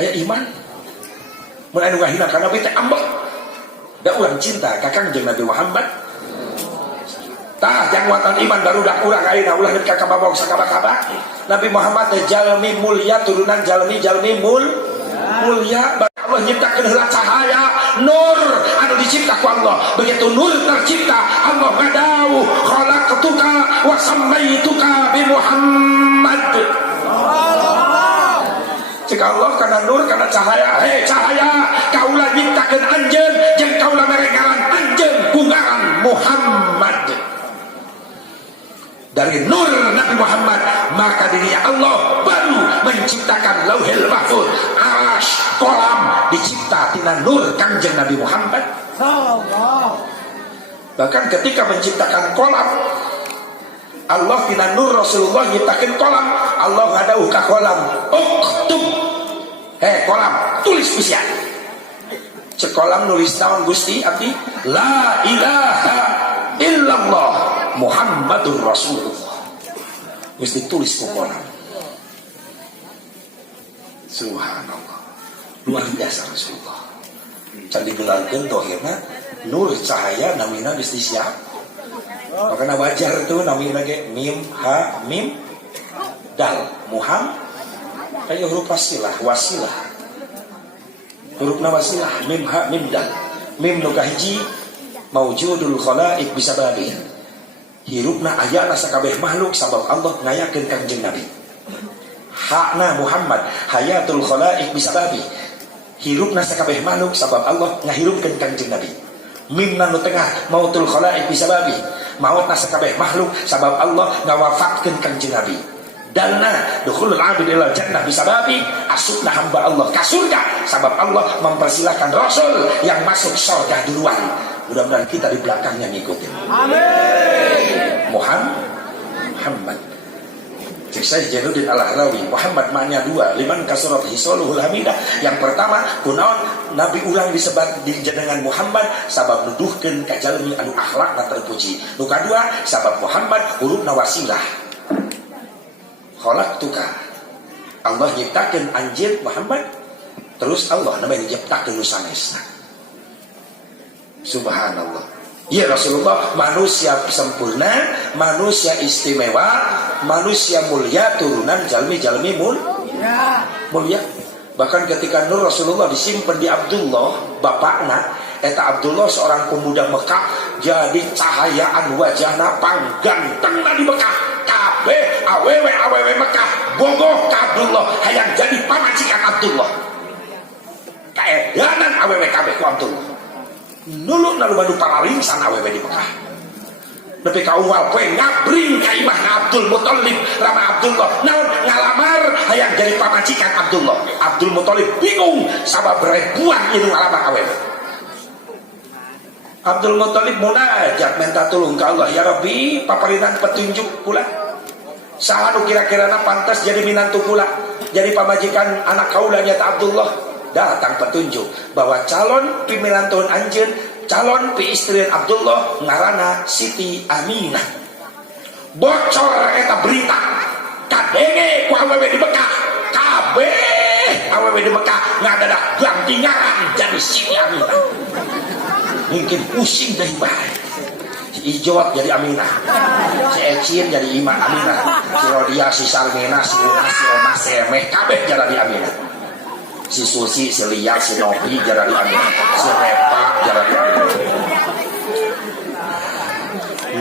Aya iman. Mun anu ngahina ka Nabi teh ambek. Da urang cinta ka Kangjeng Nabi Muhammad. Tah jangwatan iman baru dak urang ayeuna ulah deuk ka babog sakaba-kaba. Nabi Muhammad teh jalmi mulia turunan jalmi mulia. Allah nyiptakeun heula cahaya nur anu dicipta ku Allah. Begitu nur tercipta, Allah ngadauh khalaqtuka wa sammaituka bi Muhammad. Cek Allah kana nur kana cahaya. Hei cahaya, kaulah nyiptakeun anjeun jeung kaulah mere ngaran anjeun ku ngaran Muhammad. Dari nur Nabi Muhammad maka dirinya Allah baru menciptakan Lauhil Mahfuz, Arasy, kolam dicipta tina nur Kangjeng Nabi Muhammad. Bahkan ketika menciptakan kolam, Allah tina nur Rasulullah nyiptakan kolam. Allah ngadauh ka kolam, uktub, kolam tulis usia. Cek kolam nulis naon Gusti abdi? La ilaha illallah Muhammadur Rasulullah. Gusti tulis ku kolam. Subhanallah. Luar biasa Rasulullah. Can digelarkeun dohirna nur cahaya namina Gusti siap. Makanya wajar tuh namina ge mim ha mim dal Muhammad. Ayo huruf wasilah. Hurufna wasilah mim ha mim dal. Mim nu kahiji maujudul khalaiq bisababi. Hirupna ayana sakabeh makhluk sabab Allah ngayakeun Kangjeng Nabi. Hakna Muhammad hayatul khalaiq bisababi. Hirupna sakabeh makhluk sabab Allah ngahirupkeun Kangjeng Nabi. Mimna nu tengah mautul khalaiq bisababi. Mautna sakabeh makhluk sabab Allah ngawafatkeun Kangjeng Nabi. Dalna dukhulul abid ilal jannah bisababi. Asupna hamba Allah ka surga sabab Allah mempersilahkan Rasul yang masuk surga duluan. Mudah-mudahan kita di belakangnya ngikutin. Amin. Muhammad. Cek saya Jainuddin Al-Harawi. Muhammad maknya dua. Liman kasurat hisoluhul hamidah. Yang pertama, kunaon Nabi ulang disebat dengan Muhammad sabab nuduhkeun ka jalmi anu akhlakna terpuji. Nu kadua, sabab Muhammad hurufna wasilah. Khalaqtuka. Allah nyiptakeun anjeun Muhammad. Terus Allah namanya nyiptakeun nu sanesna. Subhanallah. Ya Rasulullah manusia sempurna, manusia istimewa, manusia mulia turunan jalmi-jalmi mulia. Bahkan ketika nur Rasulullah disimpan di Abdullah bapakna, eta Abdullah seorang pemuda Mekah jadi cahayaan wajahna panggantengna di Mekah. Kabeh awewe Mekah bogoh ka Abdullah hayang jadi pamajikan Abdullah. Kaedanan awewe kabeh ku Abdullah. Nuluk nalu badu pararingsan awewe di Mekah. Tapi kau poe ngabring ka imah Abdul Muthalib rama Abdullah. Naon ngalamar hayang jadi pamajikan Abdullah. Abdul Muthalib bingung sabab ribuan ieu ngalamar awewe. Abdul Muthalib munajat minta tulung ka Allah, ya Rabbi paparinan petunjuk kula. Saha nu kira-kirana pantas jadi minantu kula, jadi pamajikan anak kaula nya Abdullah. Datang petunjuk bahwa calon piminantun anjeun, calon piistrian Abdullah ngaranna Siti Aminah. Bocor eta berita kadenge ku awewe di Mekah. Kabeh awewe di Mekah ngadadak ganti ngaran jadi Siti Aminah. Mungkin pusing dari bae. Si Ijot jadi Aminah, si Ecin jadi Ima Aminah, si Rodia, si Sarmena, si Una, si Oma, si Emeh kabeh jadi Aminah. Si Susi, si Lia, si Novi jarang Aminah, si Repa jarang Aminah.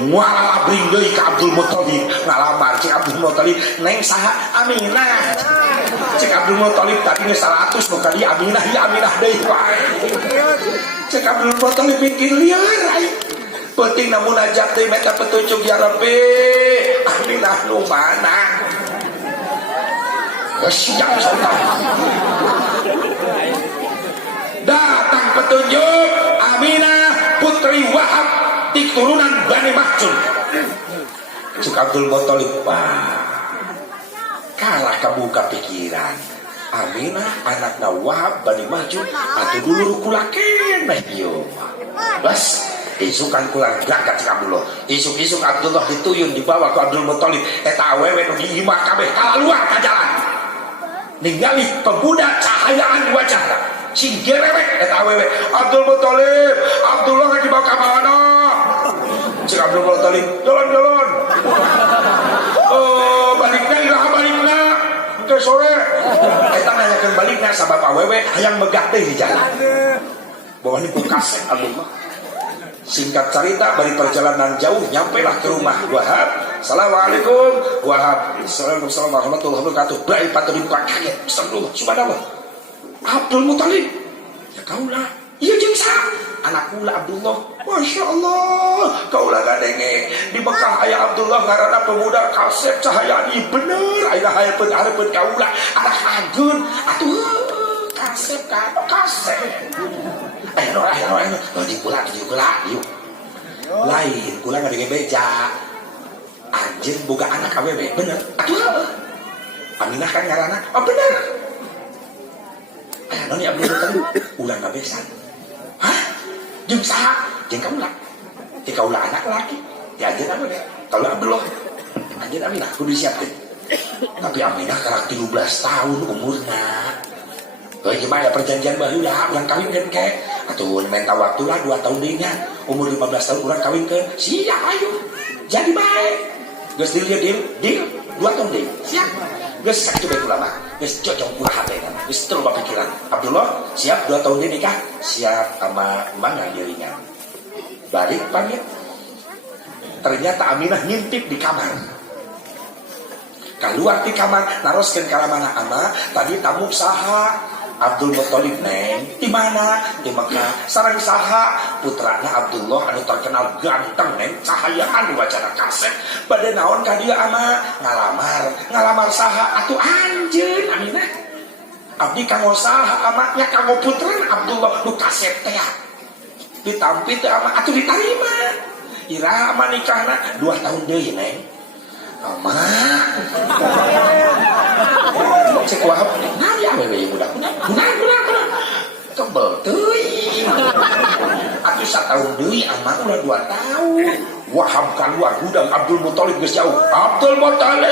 Muala abring deui ka Abdul Muthalib ngalamar. Cek Abdul Muthalib neng saha Aminah. Cek Abdul Muthalib tadi geus 100 nu kali Aminah ya Aminah deui wae. Cek Abdul Muthalib bikin liar ai. Penting namun munajat teh minta petunjuk ya Rabbi. Aminah nu mana? Siap saudara. Datang petunjuk Aminah putri Wahab di turunan Bani Makhzum. Cek Abdul Muthalib kalah kabuka pikiran. Aminah anakna Wahab Bani Mahjub atau dulu kulaken meh ieu. Bas isukan kulang gagak cek Abdullah. Isuk-isuk Abdullah dituyun dibawa ke Abdul Muthalib eta awewe nu diimah kabeh keluar ka jalan. Ningali pemuda cahayaan wajahna. Sing gerewek eta awewe. Abdul Muthalib, Abdullah lagi dibawa ka mana? Cek Abdul Muthalib, jalan-jalan. Oh, balikna iraha balikna. Ke sore kita nanyakan baliknya sabab awewe hayang megah teh di jalan bawa ini kaset album. Singkat cerita dari perjalanan jauh nyampelah ke rumah Wahab. Assalamualaikum Wahab. Assalamualaikum warahmatullahi wabarakatuh. Baik patut dibuka kaget. Astagfirullah subhanallah. Abdul Muthalib ya kaulah iya jeung anak kula Abdullah. Masya Allah kaulah gadenge di Mekah ayah Abdullah ngaranna pemuda Kasep cahaya ini bener ayah harepeun kaulah anak ageun atuh Kasep Kasep ayo di kula yuk lain kula ngadenge beja anjeun boga anak awewe bener atuh Aminah kan ngaranna oh bener aya naon ya Abdul Muthalib ulah ngabesan. Hah? Jeung saha? Jeung kaulah. Kaulah anak laki. Ya anjeun Aminah. Kaulah Abdullah. Anjeun Aminah kudu disiapkeun. Tapi Aminah karak 13 tahun umurna. Heuh gimana perjanjian baheula urang kawinkeun ke. Atuh minta waktu lah 2 tahun deui nya. Umur 15 tahun urang kawinkeun. Siap ayo. Jadi bae. Geus deal 2 tahun deui. Siap. Geus sakitu bae ulama. Geus cocok ulah hate kan. Geus teu loba pikiran. Abdullah siap 2 tahun deui nikah. Siap sama mana dirinya. Balik pamit. Ternyata Aminah ngintip di kamar. Keluar di kamar naroskeun ka mana ama tadi tamu saha Abdul Muthalib neng di mana di Mekah sareng saha putrana Abdullah anu terkenal ganteng neng cahayaan wajahna Kasep bade naon ka dieu ama ngalamar saha atuh anjeun Aminah abdi kanggo saha ama nya kanggo putrana Abdullah nu Kasep teh ditampi teh ama atuh ditarima iraha ama nikahna 2 tahun deui neng ama cek Wahab naon ya awewe budak tebel teuing atuh 1 tahun deui ama ulah 2 tahun Wahab keluar gudang Abdul Muthalib geus jauh Abdul Muthalib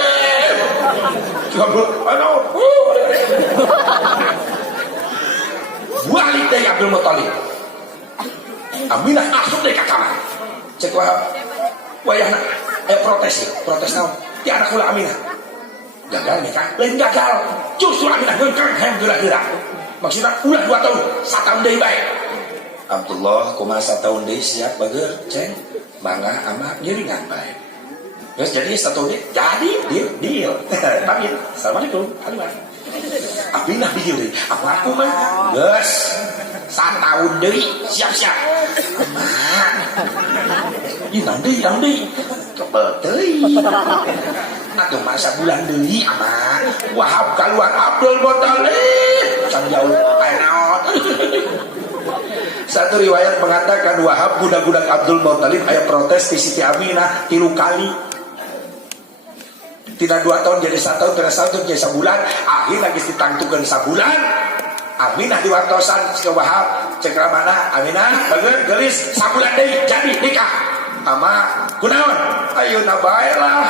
balik deui Abdul Muthalib Aminah masuk deui ka kamar cek Wahab wayahna protes naon ti anak kula Aminah gagal nikah lain gagal justru Aminah ngengkang hayang geura-geura maksudna ulah 2 tahun 1 tahun deui bae Abdullah kumaha 1 tahun deui siap bageur ceng mangga ama ngiringan bae geus jadi 1 tahun deui jadi deal pamit assalamualaikum keluar Aminah deal deui apa aku mah geus 1 tahun deui siap-siap ama ieu deui kebel deui atuh masa bulan deui ama Wahab keluar Abdul Muthalib can jauh aya naon satu riwayat mengatakan Wahab budak-budak Abdul Muthalib aya protes di Siti Aminah 3 kali tidak 2 tahun jadi 1 tahun tidak 1 tahun jadi sebulan akhir lagi ditangtukeun sebulan Aminah diwartosan ke Wahab cek mana Aminah bageun geulis sabulan deui jadi nikah ama kunaon ayeuna bae lah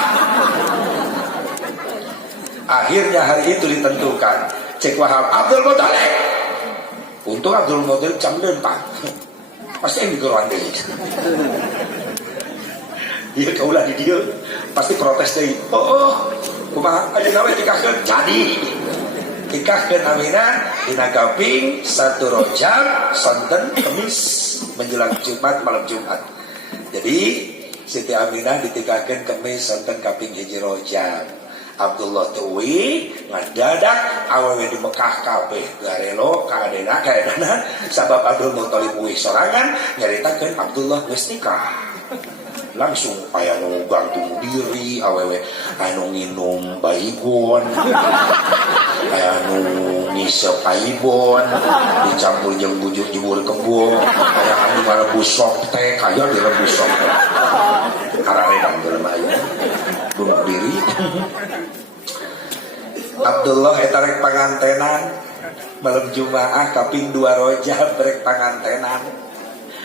akhirnya hari itu ditentukan cek Wahab Abdul Muthalib untung Abdul Muthalib jam lempang pasti yang digeruan deui ieu kaulah di dieu pasti protes deui kumaha ayeuna we nikahkeun jadi nikahkeun Aminah dina Gaping 1 Rajab sonten Kamis menjelang Jumat malam Jumat jadi Siti Aminah ditikahkeun Kamis sonten Kaping 1 Rajab Abdullah tuwi ngadadak awewe di Mekah kabeh garelo kaadena kaedana sabab Abdul Muthalib uwi sorangan nyaritakeun Abdullah geus nikah langsung aya nu gantung diri awewe anu nginum baygon aya nu ngisep aibon dicampur jeung bujur jemur kebo aya anu ngarebus sop teh kaya direbus sop kararedang dalam ayeuna bunuh diri Abdullah eta rek pangantenan malam Jumaah kaping 2 rojab rek pangantenan.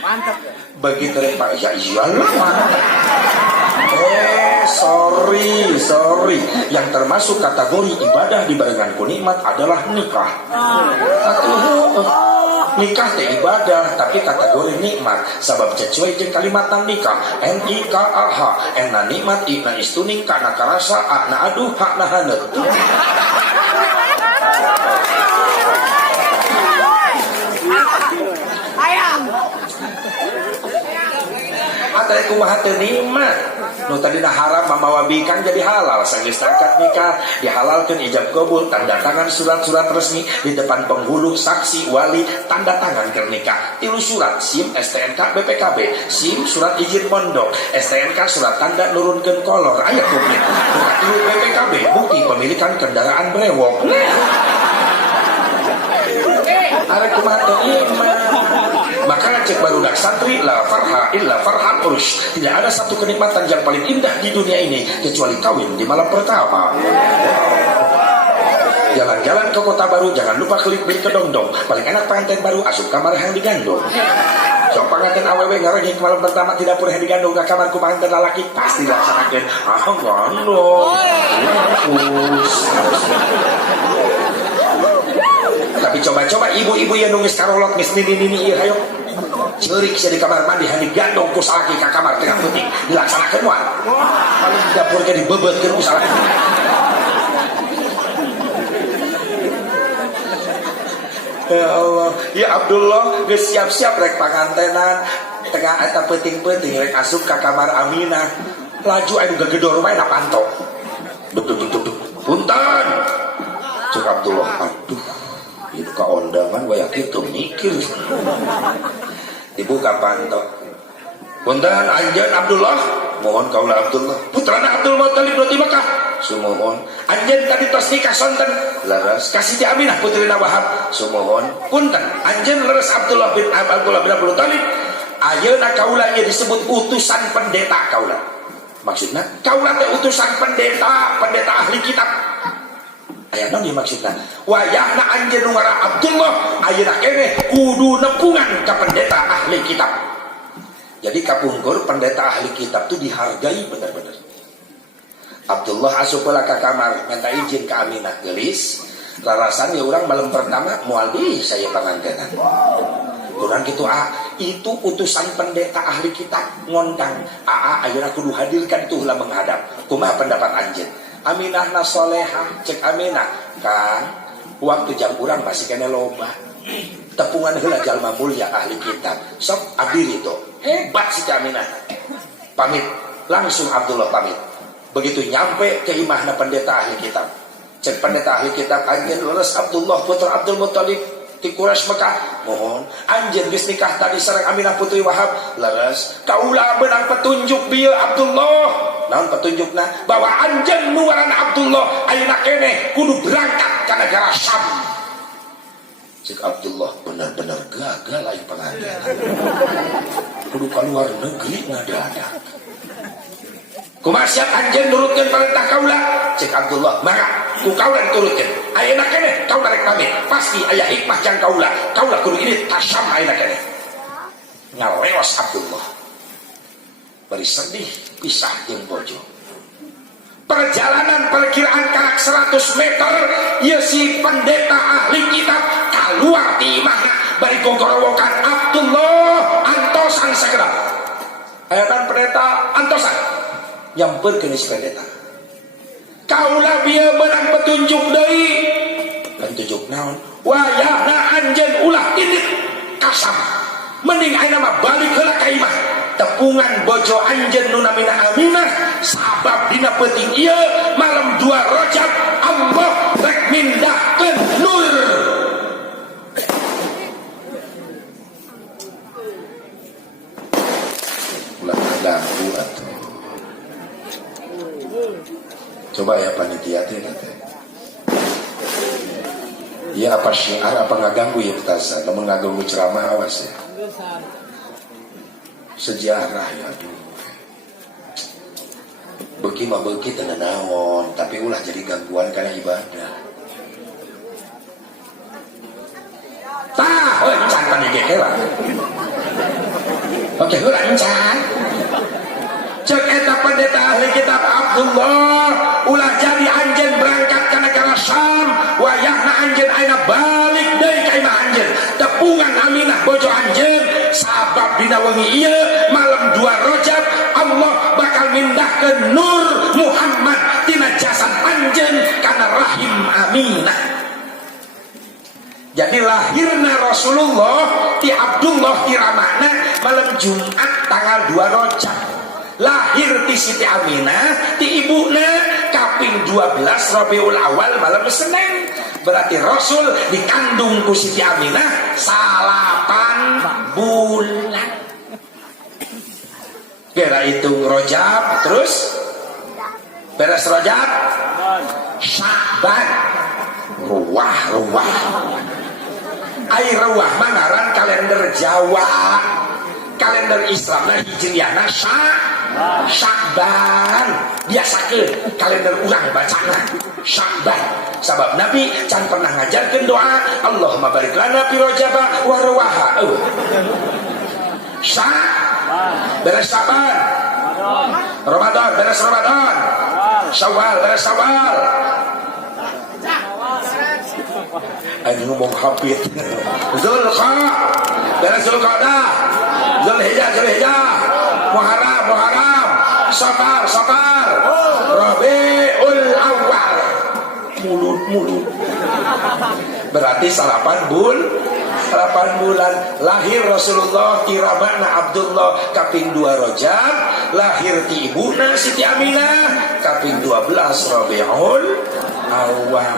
Mantap. Begitu rek Pak, ya iyalah mantap. Sorry. Yang termasuk kategori ibadah dibarengan ku nikmat adalah nikah. Nikah teh ibadah tapi kategori nikmat sabab sesuai jeung kalimat nikah NIKAH enna nikmat ina istuning kana karasa na aduh hakna haneut. Ayam. Atau kumaha teu nikmat nu tadina haram mamawabikan jadi halal sageus akad nikah dihalalkeun ijab qabul tanda tangan surat-surat resmi di depan penghulu saksi wali tanda tangan keur nikah 3 surat SIM STNK BPKB SIM surat izin mondok STNK surat tanda nurunkeun kolor aya publik 3 BPKB bukti pemilikan kendaraan brewok arek kumaha teu iman. Maka cek barudak santri la farha illa farhan urus. Tidak ada satu kenikmatan yang paling indah di dunia ini kecuali kawin di malam pertama. Jalan-jalan ke kota baru jangan lupa klik beli kedongdong. Paling enak pengantin baru asup kamar yang digandong. Sok pengantin awewe ngarengin malam pertama tidak pernah digandong ke kamar ku pengantin lalaki pasti dilaksanakan. Gandong. Tapi coba-coba ibu-ibu yang nunggu karolot mis nini ieu hayo ceurik sia di kamar mandi hani gandong ku salaki ka kamar tengah peuting dilaksanakeun moal paling di dapur ge dibebeutkeun ku salaki. Ya Allah, ya Abdullah geus siap-siap rek pangantenan tengah eta peuting-peuting rek asup ka kamar Aminah laju anu gegedor bae na panto duk punten cek Abdullah aduh itu keondangan waya kitu mikir dibuka pantok punten anjeun Abdullah mohon kaula Abdullah putrana Abdul Muthalib nu ti Mekah sumohon anjeun tadi tos nikah sonten leres kasih ti Aminah putrina Wahab sumohon punten anjeun leres Abdullah bin Abdul Thalib ayeuna kaula ieu disebut utusan pendeta kaula maksudna kaula teh utusan pendeta ahli kitab. Aya naon ieu maksudna? Wayahna anjeun nu ngaran Abdullah ayeuna keneh kudu nepungan ka pendeta ahli kitab. Jadi kapungkur pendeta ahli kitab itu dihargai benar-benar. Abdullah asup heula ka kamar minta izin ka Aminah geulis. Larasan ya urang malam pertama moal deui saya pangantenan. Urang kitu itu utusan pendeta ahli kitab ngondang. Ayeuna kudu hadirkan tuh lah menghadap. Kumaha pendapat anjeun? Aminah na solehah cek Aminah kan waktu jam kurang masih kena loba tepungan heula jalma mulia ahli kitab sok abdi itu hebat si Aminah pamit langsung Abdullah pamit begitu nyampe ke imahna pendeta ahli kitab cek pendeta ahli kitab anjeun leres Abdullah putra Abdul Muthalib ti Quraisy Mekah mohon anjeun geus nikah tadi sareng Aminah putri Wahab leres kaula beunang petunjuk bieu Abdullah naon petunjukna bahwa anjeun nu ngaranna Abdullah ayeuna keneh kudu berangkat ka negara Syam cek Abdullah benar-benar gagal aya pangantenan kudu ka luar negeri ngadadak kumaha siap anjeun nurutkeun perintah kaula cek Abdullah maka ku kaula diturutkeun ayeuna keneh kaula rek pamit pasti aya hikmah jang kaula kudu ini tasam ayeuna keneh ngaleos Abdullah bari sedih pisah jeung bojo perjalanan perkiraan karak 100 meter ieu si pendeta ahli kitab kaluar ti imahna bari gogorowokan Abdullah antosan sageda ayatan pendeta antosan nyamperkeun si pendeta kaula bieu meunang petunjuk deui petunjuk naon wayahna anjeun ulah indit kasam mending ayeuna mah balik heula ka imah tepungan bojo anjeun nu namina Aminah sabab dina peuting ieu malam 2 Rajab Allah rek mindahkeun nur ulah ganggu atuh coba ya panitia teh ya apa syiar apa ngaganggu ya petasan namun ngaganggu ceramah awas ya sejarah ya aduh beuki mah beuki teu naon tapi ulah jadi gangguan karena ibadah kesehatan ge heula. Oke, heula encan. Cek eta pendeta ahli kitab Abdullah ulah jadi anjeun berangkat ke negara Syam wayahna anjeun ayeuna balik deui ka imah anjeun tepungan Aminah bojo anjeun sabab dina wengi ieu malam 2 Rajab Allah bakal mindahkeun nur Muhammad tina jasad anjeun kana rahim Aminah. Jadi lahirna Rasulullah ti Abdullah ti ramana malam Jumat tanggal 2 Rajab. Lahir ti Siti Aminah ti ibuna kaping 12 Rabiul Awal malam Senin. Berarti Rasul dikandung ku Siti Aminah 8 bulan. Kira hitung Rajab terus beres Rajab Sya'ban ruwah ai ruwah mangaran kalender Jawa, kalender Islam Hijriana Sya'ban biasakeun kalender urang bacana Sya'ban sabab Nabi can pernah ngajarkeun doa Allahumma barik lana fi Rajab wa ruwaha beres Sya'ban Ramadan beres Ramadan Syawal beres Syawal ini ngomong hafid Zulqa'dah beres Zulqa'dah Zulhijjah Muharram Safar Rabiul Awal mulut berarti 8 bulan lahir Rasulullah kiramana Abdullah kaping 2 Rajab lahir ti ibuna Siti Aminah kaping 12 Rabiul Awal.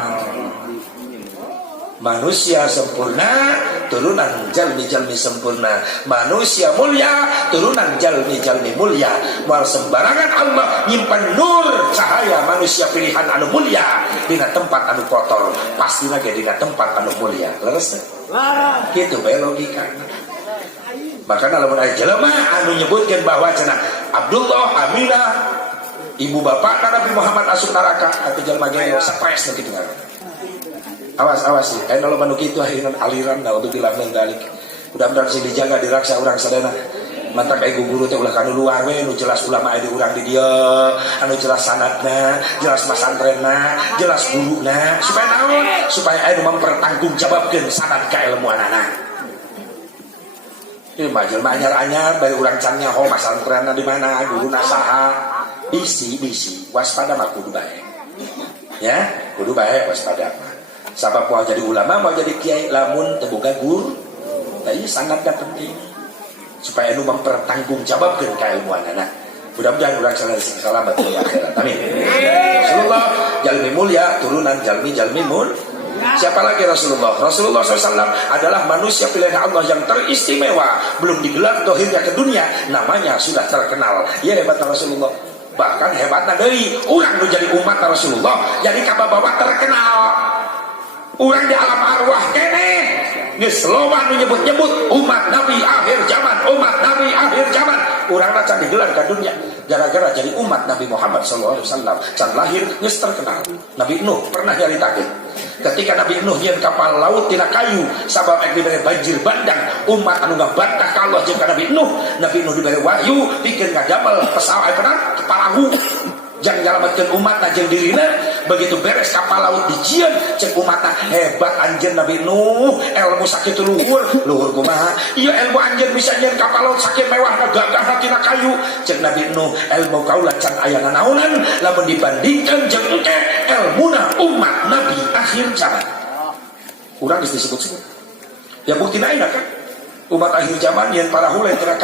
Manusia sempurna turunan jalmi-jalmi sempurna, manusia mulia turunan jalmi-jalmi mulia. Moal sembarangan Allah nyimpan nur cahaya manusia pilihan anu mulia dina tempat anu kotor pastina ge dina tempat anu mulia. Leres teh? Kitu bae logikana. Makana lamun aya jelema anu nyebutkeun bahwa cenah Abdullah Aminah ibu bapak Nabi Muhammad asup neraka atuh jelema ge stres nu kitu ngaranna. Awas sih, kayak kalau manu gitu aliran nah untuk dilakukan dalik. Mudah-mudahan sih dijaga diraksa orang sadana. Mata kayak guru teh ulah kanu luar we, nu jelas ulama aya di urang di dieu, anu jelas sanadna, jelas masantrenna, jelas guruna, supaya naon? Supaya aya nu mempertanggungjawabkeun sanad kailmuanana. Ieu mah jelema anyar-anyar bari urang can nyaho masantrenna di mana, guruna saha. Bisi, waspada mah kudu bae. Ya, kudu bae waspada mah. Sabab mau jadi ulama, mau jadi kiai lamun teboga guru. Tapi sangatnya penting supaya nu mempertanggungjawabkeun kailmuanana. Mudah-mudahan urang selamat di akhirat. Amin. Rasulullah jalmi mulia turunan jalmi mulia. Siapa lagi Rasulullah? Rasulullah SAW adalah manusia pilihan Allah yang teristimewa. Belum digelar dohirnya ke dunia, namanya sudah terkenal. Ya hebatnya Rasulullah. Bahkan hebatnya dari orang menjadi umat Rasulullah, jadi kababawa terkenal. Orang di alam arwah kene geus loba nu nyebut-nyebut umat Nabi akhir zaman, umat Nabi akhir zaman. Urang can digelar ka dunia gara-gara jadi umat Nabi Muhammad sallallahu alaihi wasallam. Can lahir geus terkenal. Nabi Nuh pernah nyaritakeun ketika Nabi Nuh nyeun kapal laut tina kayu sabab ek dibere banjir bandang umat anu ngabantah ka Allah jeung ka Nabi Nuh dibere wahyu pikeun ngadamel pesawat perahu jang nyalametkeun umatna jeung dirina. Begitu beres kapal laut dijieun cek umatna hebat anjeun Nabi Nuh ilmu sakitu luhur kumaha ieu ilmu anjeun bisa nyieun kapal laut sakitu mewahna gagahna tina kayu cek Nabi Nuh ilmu kaula can aya naonan lamun dibandingkeun jeung engke ilmuna umat Nabi akhir zaman. Urang geus disebut-sebut ya buktina aya kan umat akhir zaman yen para huleh tina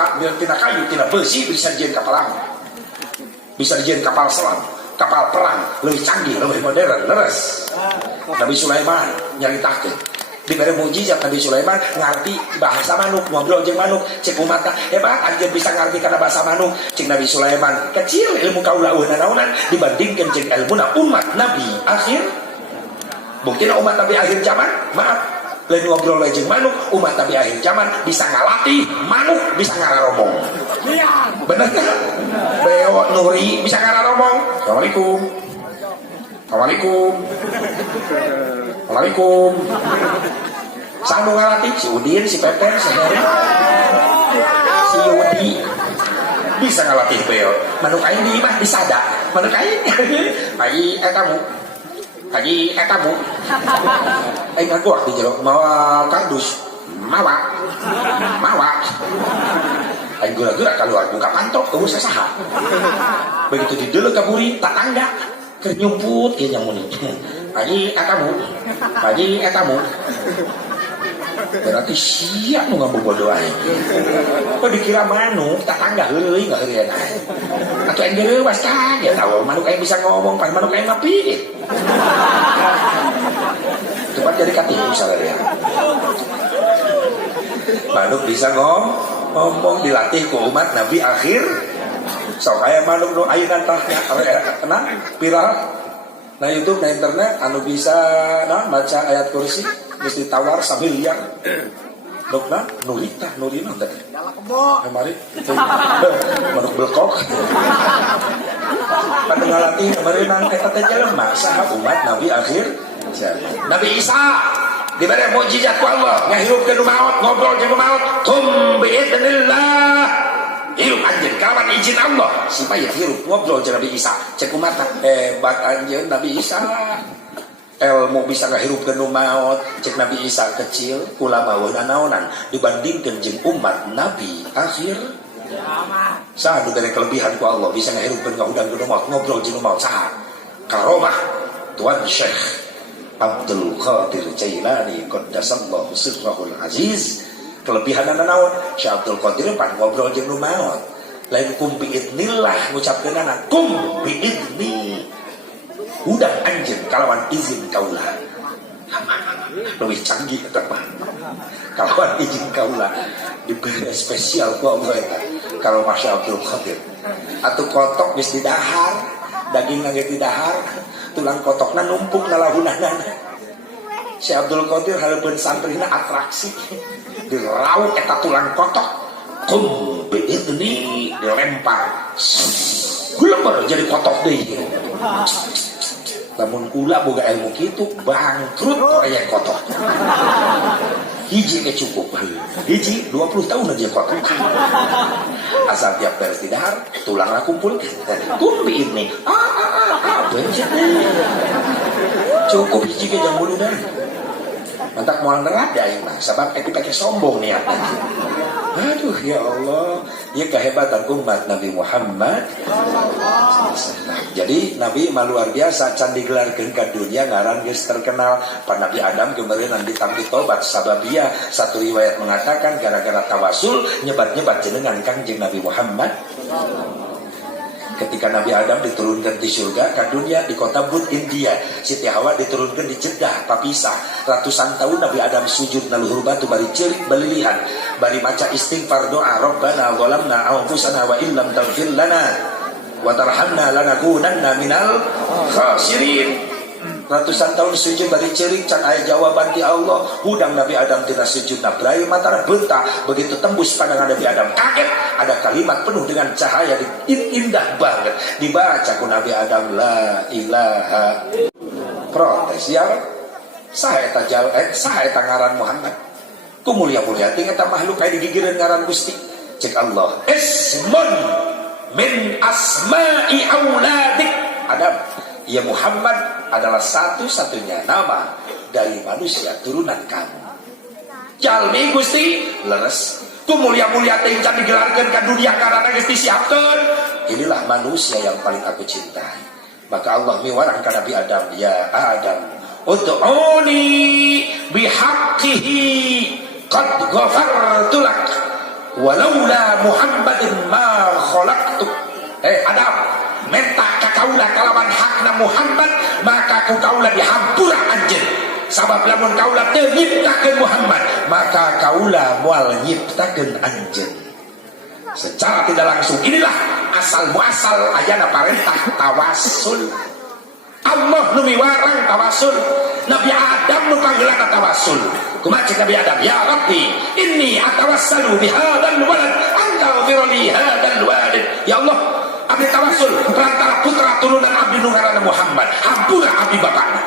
kayu tina besi bisa dijieun kapal laut, bisa dijieun kapal selam, kapal perang lebih canggih, lebih modern, leres. Nabi Sulaiman nyaritakeun dibere mukjizat Nabi Sulaiman ngarti bahasa manuk, ngobrol jeung manuk. Cek umatna hebat anjeun bisa ngarti kana bahasa manuk. Cek Nabi Sulaiman kecil ilmu kaula naonan dibandingkeun jeung ilmuna umat Nabi akhir. Buktina umat Nabi akhir zaman, maaf, lain ngobrol jeung manuk, umat Nabi akhir zaman bisa ngalatih manuk bisa ngararomong. Bener kan? Beo Nuri bisa ngararomong. Assalamualaikum. Sanu ngalatih si Udin, si Pepen, si Heri, si Yudi bisa ngalatih beo. Manuk aing di mah bisa ada. Manuk aing pagi kamu. Pagi kamu. Aing ngaguak di jero mawa kardus. Mawa. Aing gura-gura keluar buka pantok eueuh sasaha. Begitu dideuleu ka buri tatangga keur nyumput ge nya muni. Pagi kamu. Berarti siap nu ngabogodo aing. Kok dikira manuk tatangga heureuy ngaheureuy aing. Atuh aing geureuy was kaget tahu manuk aing bisa ngomong pan manuk aing mah piit. Cepat jadi katipu saleh. Manuk bisa ngomong dilatih ku umat Nabi akhir. Sok aya manuk nu ayeuna tah kena viral na YouTube na internet anu bisa baca ayat kursi geus ditawar sambil liar. Dokna nurina teh. Kemari. Manuk belkok. Pada ngalatih kemarin nang eta teh jelema saha umat Nabi akhir. Nabi Isa diberi mukjizat ku Allah ngahirupkeun maut ngobrol jeung maut tum biidznillah hirup anjeun kalawan izin Allah supaya hirup ngobrol jeung Nabi Isa cek umat hebat anjeun Nabi Isa ilmu bisa ngahirupkeun maut cek Nabi Isa kecil kula maweuna naonan dibandingkeun jeung umat Nabi akhir saha nu bere kelebihan ku Allah bisa ngahirupkeun ngahudangkeun maut ngobrol jeung maut saha karomah Tuan Syekh Abdul Qadir Jailani qaddasallahu sirrahul aziz kelebihan naon Syekh Abdul Qadir pan ngobrol jeung nu maot lain kum biidznillah ngucapkeunana kum biidzni udang anjeun kalawan izin kaula lebih canggih eta mah kalawan izin kaula diberi spesial ku Allah eta kalau Masya Abdul Qadir atuh kotok geus didahar daging geus didahar tulang kotokna numpuk nalahunana si Abdul Qadir hareupeun santrina atraksi dirauk eta tulang kotok kum biidzni dilempar guleumpeur jadi kotok deui lamun kula boga ilmu kitu bangkrut proyek kotok hiji ge cukup hiji 20 tahun aja kotok asal tiap beres didahar tulangna kumpul kum biidzni cukup hiji ke jam bulu dah mantak moal nerat ya mah sabab itu pakai sombong nih aduh ya Allah ya kehebatan umat Nabi Muhammad. Jadi Nabi mah luar biasa can digelarkeun ka dunia ngaran geus terkenal pan Nabi Adam kemarin ditampi tobat sababia satu riwayat mengatakan gara-gara tawasul nyebat-nyebat jenengan Kangjeng Nabi Muhammad. Ketika Nabi Adam diturunkan di surga ke dunia di kota Bud India, Siti Hawa diturunkan di Jeddah Papisah. Ratusan tahun Nabi Adam sujud na luhur batu bari ceurik balilihan bari maca istighfar doa Rabbana zalamna anfusana wa illam taghfir lana wa tarhamna lanakunanna minal khasirin. Ratusan tahun sujud bari ceurik can aya jawaban ti Allah. Hudang Nabi Adam tina sujud nabrai matana beunta begitu tembus pandangan Nabi Adam kaget ada kalimat penuh dengan cahaya indah banget dibaca ku Nabi Adam la ilaha protes ya saha eta ngaran Muhammad ku mulia-mulia ting eta makhluk aya digigireun ngaran Gusti cek Allah ismun min asma'i auladik Adam ya Muhammad adalah satu-satunya nama dari manusia turunan kamu jalmi Gusti leres ku mulia-mulia teh can digelarkeun ka dunia karana geus disiapkeun inilah manusia yang paling aku cintai maka Allah miwarang ka Nabi Adam ya Adam ud'uni bihaqqihi qad ghafartu lak walaula Muhammadin ma khalaqtu Adam menta ka kaula kalawan hakna Muhammad maka ku kaula dihampura anjeun sabab lamun kaula teu nyiptakeun Muhammad maka kaula moal nyiptakeun anjeun secara tidak langsung inilah asal muasal ayana parentah tawasul Allah nu miwarang tawasul Nabi Adam nu panggeulana tawasul kumaha cek Nabi Adam ya Rabbi inni atawassalu bihadzal walad anta ghfirli hadzal walad ya Allah abdi tawasul perantara putra turunan abdi nu ngaranna Muhammad hampura abdi bapakna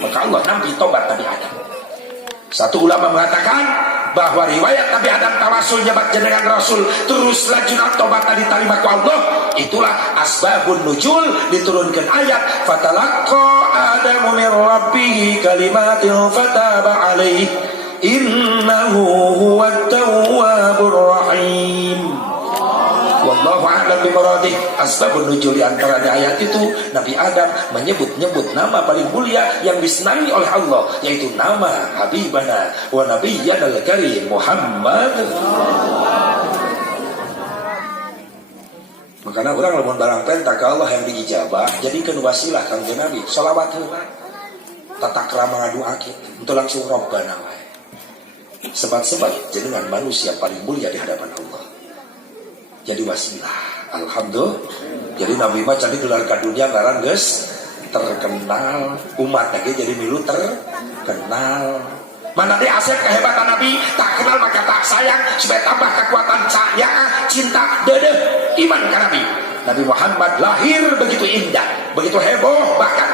maka Allah nampi tobat Nabi Adam Satu ulama mengatakan bahwa riwayat Nabi Adam tawasul nyebat jenengan Rasul terus lajunal tobat diterima ku Allah, itulah asbabun nuzul diturunkan ayat fatalaqqa adamu min rabbih kalimatin fataba alaihi innahu huwat tawwabur rahim. Wallahu a'lam bimuradih. Asbabun nuzul di antaranya ayat itu Nabi Adam menyebut-nyebut nama paling mulia yang disenangi oleh Allah, yaitu nama Habibana wa Nabiyyana al-Karim Muhammad. Makanya orang lamun barang perintah ke Allah yang diijabah, jadikan wasilah kangge Nabi sholawat heula tata krama ngaduakeun untuk langsung Rabbana wae. Sebab-sebab jenengan manusia paling mulia di hadapan Allah. Jadi wasilah, alhamdulillah. Jadi Nabi mah candi gelar ka dunia ngaran geus terkenal, umat lagi jadi milu terkenal. Mana deh asep kehebatan Nabi, tak kenal maka tak sayang, supaya tambah kekuatan cahaya, cinta, dedeh, iman ke Nabi. Nabi Muhammad lahir begitu indah, begitu heboh, bahkan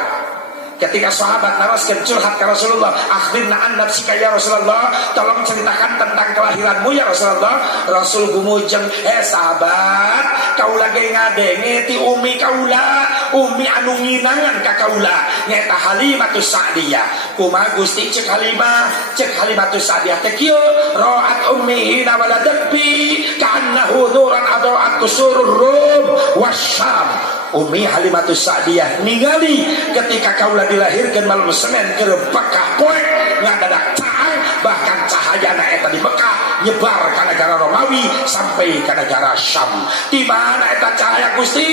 ketika sahabat naraskan curhat ke Rasulullah, akhbirna an nafsika ya Rasulullah, tolong ceritakan tentang kelahiranmu ya Rasulullah. Rasul gumujeng, sahabat, kau lagi ngadenge ti umi kaula, umi anu nginangan ka kaula nyata Halimatus Sa'diyah. Kumaha Gusti cek Halimatus Sa'diyah teh kieu, ra'at ummi hina waladat bi ka'annahu nuran adaat kusurur Rum wasyam. Umi Halimatus Sa'diyah ningali ketika kaula dilahirkan malam Senin ke Mekah poe ngadadak caang, bahkan cahayana eta di Mekah nyebar ke negara Romawi sampai ke negara Syam. Di mana eta cahaya Gusti?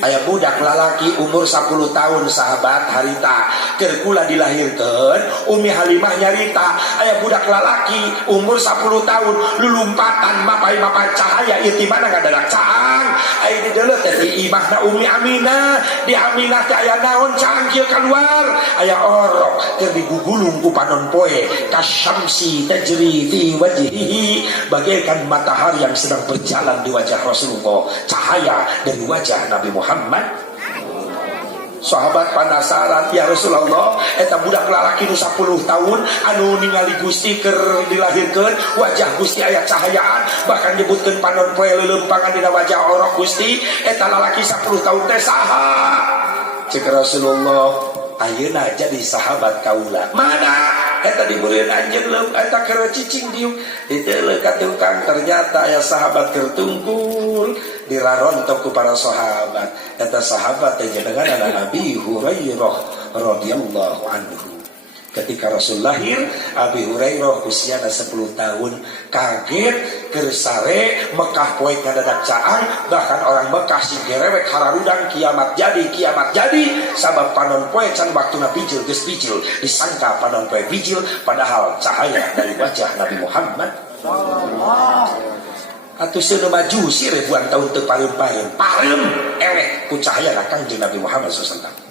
Aya budak lalaki umur 10 tahun sahabat harita keur kula dilahirkeun Umi Halimah nyarita aya budak lalaki umur 10 tahun lulumpatan mapai-mapai cahaya ieu ti mana ngadadak caang aya di deuleu teh di imahna Umi Aminah. Di Aminah teh aya naon caang kieu keluar aya orok keur digugulung ku panon poe kasyamsi tajri fi wajhihi, bagaikan matahari yang sedang berjalan di wajah Rasulullah, cahaya dari wajah Nabi Muhammad. Sahabat penasaran, ya Rasulullah, eta budak lalaki nu 10 tahun anu ningali Gusti keur dilahirkeun wajah Gusti aya cahayaan, bahkan nyebutkeun panon poe leuleumpangan dina wajah orok Gusti, eta lalaki 10 tahun teh saha? Cek Rasulullah, ayeuna jadi sahabat kaula. Mana? Eta dibeureun anjeun leuk eta keur cicing diuk diteuleuk ka tukang, ternyata aya sahabat keur tungkul dirarontok ku para sahabat. Eta sahabat teh jenengan Abi Hurairah radhiyallahu anhu. Ketika Rasul lahir, Abi Hurairah usiana 10 tahun kaget keur sare Mekah poe ngadadak caang, bahkan orang Mekah si gerewek hararudang kiamat jadi sabab panon poe can waktuna bijil geus bijil, disangka panon poe bijil padahal cahaya dari wajah Nabi Muhammad. Atuh seuneu majusi ribuan tahun teu pareum eleh ku cahaya Kangjeng Nabi Muhammad sallallahu alaihi wasallam.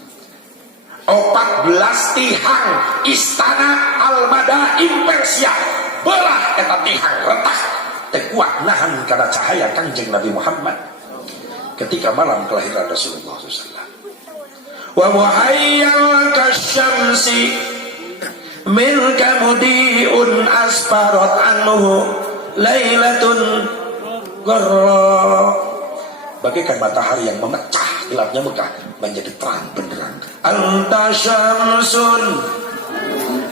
14 tihang istana Al-Madain Persia belah eta tihang retak teu kuat nahan kana cahaya Kangjeng Nabi Muhammad ketika malam kelahiran Rasulullah SAW. Wa muhayyal kasyamsi min kamudiun asfarat anhu lailatun gharra, bagaikan matahari yang memecah gelapnya Mekah menjadi terang benderang. Anta syamsun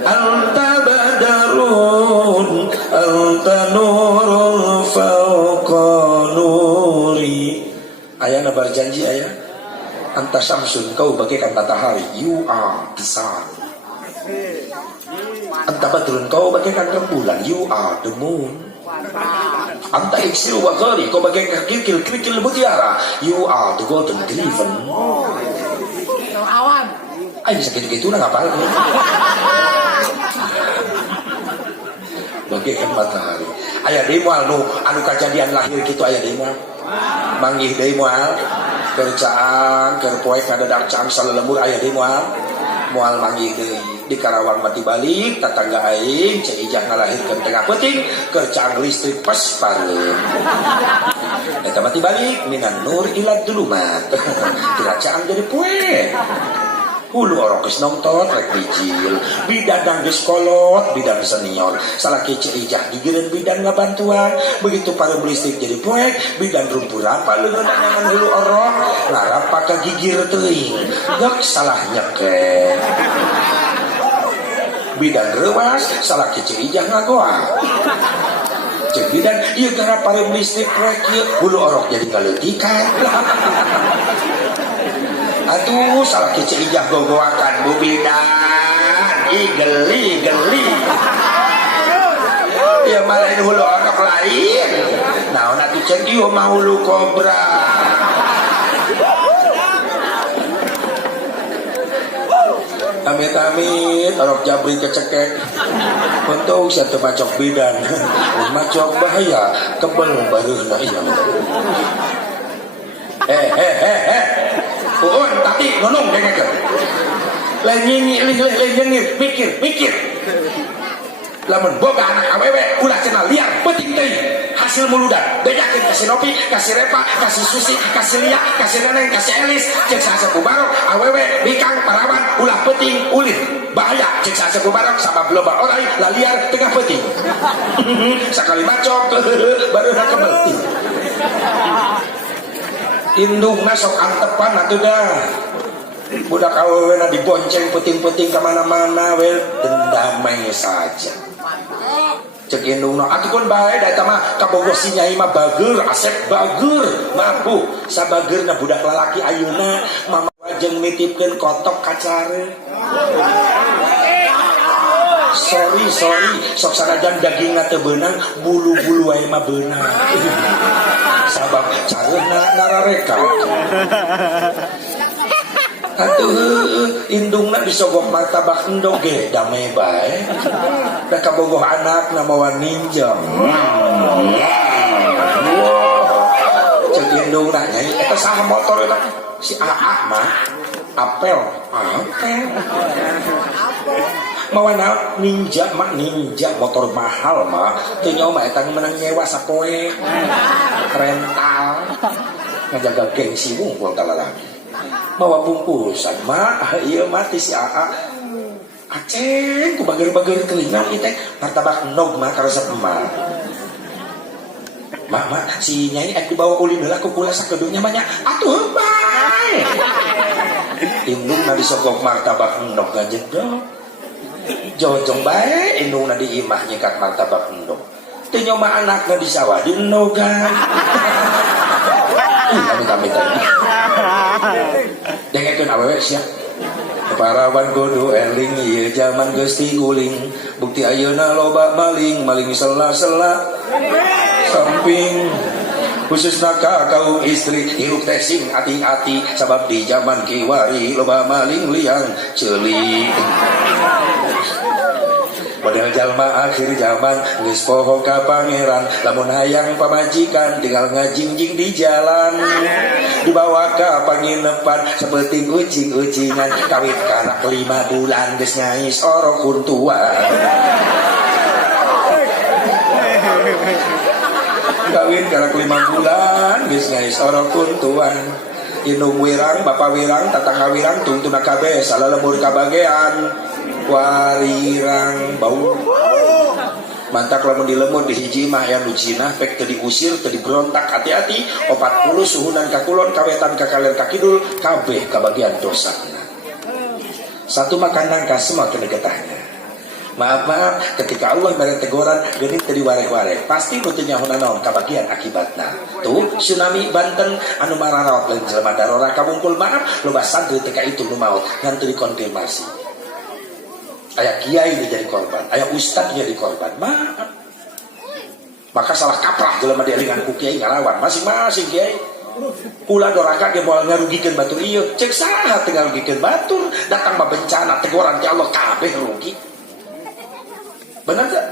anta badarun anta nurun fauqa nuri. Ayana berjanji ayah, anta syamsun, kau bagaikan matahari, you are the sun. Anta badrun, kau bagaikan rembulan, you are the moon. Anta iksiru wa ghari, kau bagaikan kerikil mutiara, you are the golden griffin. Awan. Ayo segitu-gitu lah ngapal. Bagaikan matahari. Aya deui moal nu anu kajadian lahir kitu aya deui moal. Manggih deui moal. Keur caang, keur poe kadadak caang salelembur aya deui moal. Moal manggih deui. Di Karawang mati balik tetangga aing cek ijah ngalahirkeun tengah peuting keur caang listrik pas pareum. Eta mati balik minan nur ila dulumat. Tira caang jadi poe. Hulu orang geus nongtot rek bijil, bidan geus kolot, bidan senior. Salah kece ijah gigireun bidan ngabantuan. Begitu pareum listrik jadi poek, bidan rumpuran paleungan nyangan hulu orok, ngarap paka gigir teuing. Gek salah nyekek. Bidan rewas, salah kece ijah ngagoa. Cek bidan, ieu gara pareum listrik poek ieu hulu orok jadi ngaleutikan. Aduh, salah kece ijah gogoakan Bu Bidan. Geli. Ya malah ini hulu orok lain. Nah, nanti cek ieu mah hulu kobra. Amit-amit, orok jabri kecekek. Untung saya macok bidan. Macok bahaya, kebel baruhna iya. Uun, tapi nonong dengekeun. Lain nyengi, mikir. Lamun boga anak awewe ulah cenah liar penting teuing. Hasil muludan bedakeun ka si Nopi, ka si Repa, ka si Susi, ka si Lia, ka si Neneng, ka si Elis, cek sasepuh barok awewe bikang parawan ulah penting ulin. Bahaya cek sasepuh barok sabab loba orai lah liar tengah penting. Sakali macok baru kebel. Indungna sok antepan atuh dah. Budak awewena dibonceng puting-puting kemana-mana wel damai saja. Cek indungna atuh kun bae da eta mah kabogos si Nyai mah bager, asep bager, mampu sabageurna budak lalaki ayeuna mama wajeng nitipkeun kotok kacare. Sorry, sok sanajan dagingna teu beunang, bulu-bulu wae mah beunang. Sabab careuna narareka. Atuh indungna disogok martabak endog ge damai bae. Da kabogoh anakna mawa ninja. Cek indungna Nyai eta saha motor eta? Si Aa mah apel. Mawana ninja motor mahal mah teu nyawa eta menang nyewa sapoe rental ngajaga gengsi wungkul kalalaki mawa bungkusan mah ieu mah ti si Aa aceng ku bager-bager telinga ieu teh martabak endog mah karesep emak mah si Nyai ek dibawa ulin heula ku kula sakedunya mah nya atuh bae indungna disogok martabak endog gajedog jojong bae indungna di imah nyikat martabak endog teu nyoba anakna di sawah di endogan amit dengekeun awewe sia parawan kudu eling ieu jaman geus tiguling bukti ayeuna loba maling sela-sela samping khususna ka kaum istri hirup teh sing hati-hati sabab di zaman kiwari loba maling liang ceulik. Model jalma akhir zaman geus poho ka pangeran lamun hayang pamajikan tinggal ngajingjing di jalan dibawa ka panginepan saeuting ucing-ucingan kawit kana 5 bulan geus ngais orok kuntuan kawin kana 5 bulan geus ngais orok kuntuan indung wirang bapak wirang tatangga wirang tungtuna kabeh salalembur kabagean warirang bau mantak lamun dilemur di hiji mah aya nu zinah pek teu diusir teu diberontak hati-hati 40 suhunan ka kulon kawetan ka kaler ka kidul kabeh kabagian dosana satu makanan ka semua kenegetahnya maaf ketika Allah mere teguran geuning teu diwareh-wareh pasti nu teu nyaho naon kabagian akibatna tuh tsunami Banten anu mararaot lain jelema darora kabungkul maaf loba santri teh ka itu nu maot ngan teu dikonfirmasi aya kiai jadi korban, aya ustad jadi korban, maka salah kaprah jelema dielingan ku kiai ngalawan masing-masing kiai. Kula doraka ge moal ngarugikeun batur ieu, cek saha teu ngarugikeun batur, datang mah bencana teguran ti Allah kabeh rugi. Benar teh?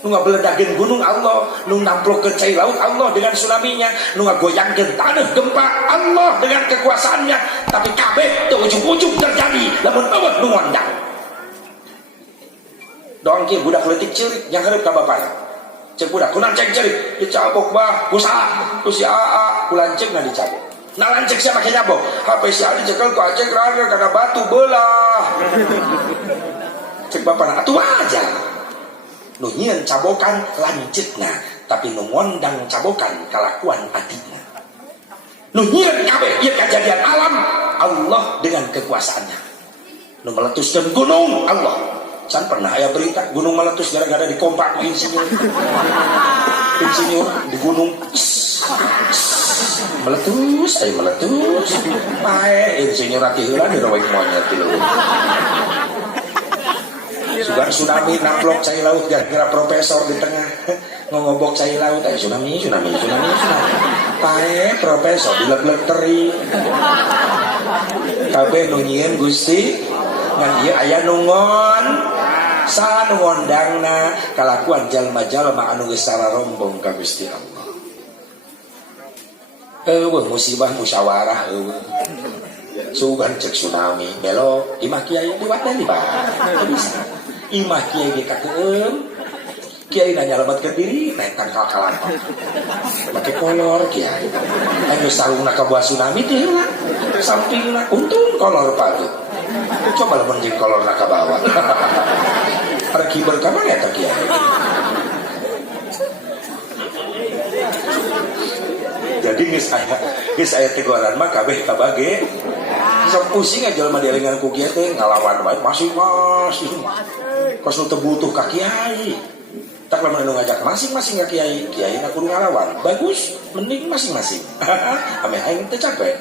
Nu ngabeledakeun gunung Allah, nu namplokeun cai laut Allah dengan tsunami-nya, nu ngagoyangkeun tanah gempa Allah dengan kekuasaannya, tapi kabeh teu ujung-ujung terjadi lamun eueuh nu ngondang. Doang kieu budak leutik ceurik yang hareup ka bapana. Cek budak kunaon cek ceurik, dicabok bah, ku saha? Ku si Aa, ku lanceukna dicabok. Nalan cek siapa kayaknya boh. HP si Ali cekel ku acek raga karena batu belah. Cek bapak atuh aja. Nu nyieun cabokan lanceutna, tapi nu ngondang cabokan kalakuan adina. Nu nyieun kabeh ieu kejadian alam Allah dengan kekuasaannya. Nu meletuskeun gunung Allah. Can pernah aya berita gunung meletus gara-gara dikompak ku insinyur. Insinyur di gunung meletus, meletus. Pae insinyur ati heula dirowek monyet di leuweung. Sugan tsunami naplok cai laut gara-gara profesor di tengah ngobok cai laut tsunami. Pae profesor dileg-leg teri. Kabeh nu nyieun Gusti ngan ieu aya nu ngon. Sa nu ngondangna kalakuan jalma-jalma anu geus sararombong ka Gusti Allah. Eueuh musibah musyawarah eueuh. Sugan cek tsunami belok imah kiai diwadan di bah. Bisa. Imah kiai ge kakeum. Kiai na nyalametkeun diri naik tangkal kalampang. Make kolor kiai. Anu sarungna ka buah tsunami teh heula. Sampingna untung kolor patut. Coba lamun jeung kolorna ka bawah. Ada kiber ka mana eta kiai? Jadi geus aya teguran mah kabeh kabage. Sok pusing aja jelema dielingan ku kiai teh ngalawan bae masing-masing. Kos nu teu butuh ka kiai. Tak lamun anu ngajak masing-masing ka kiai, kiai na kudu ngalawan. Bagus, mending masing-masing. Ame aing teh capek.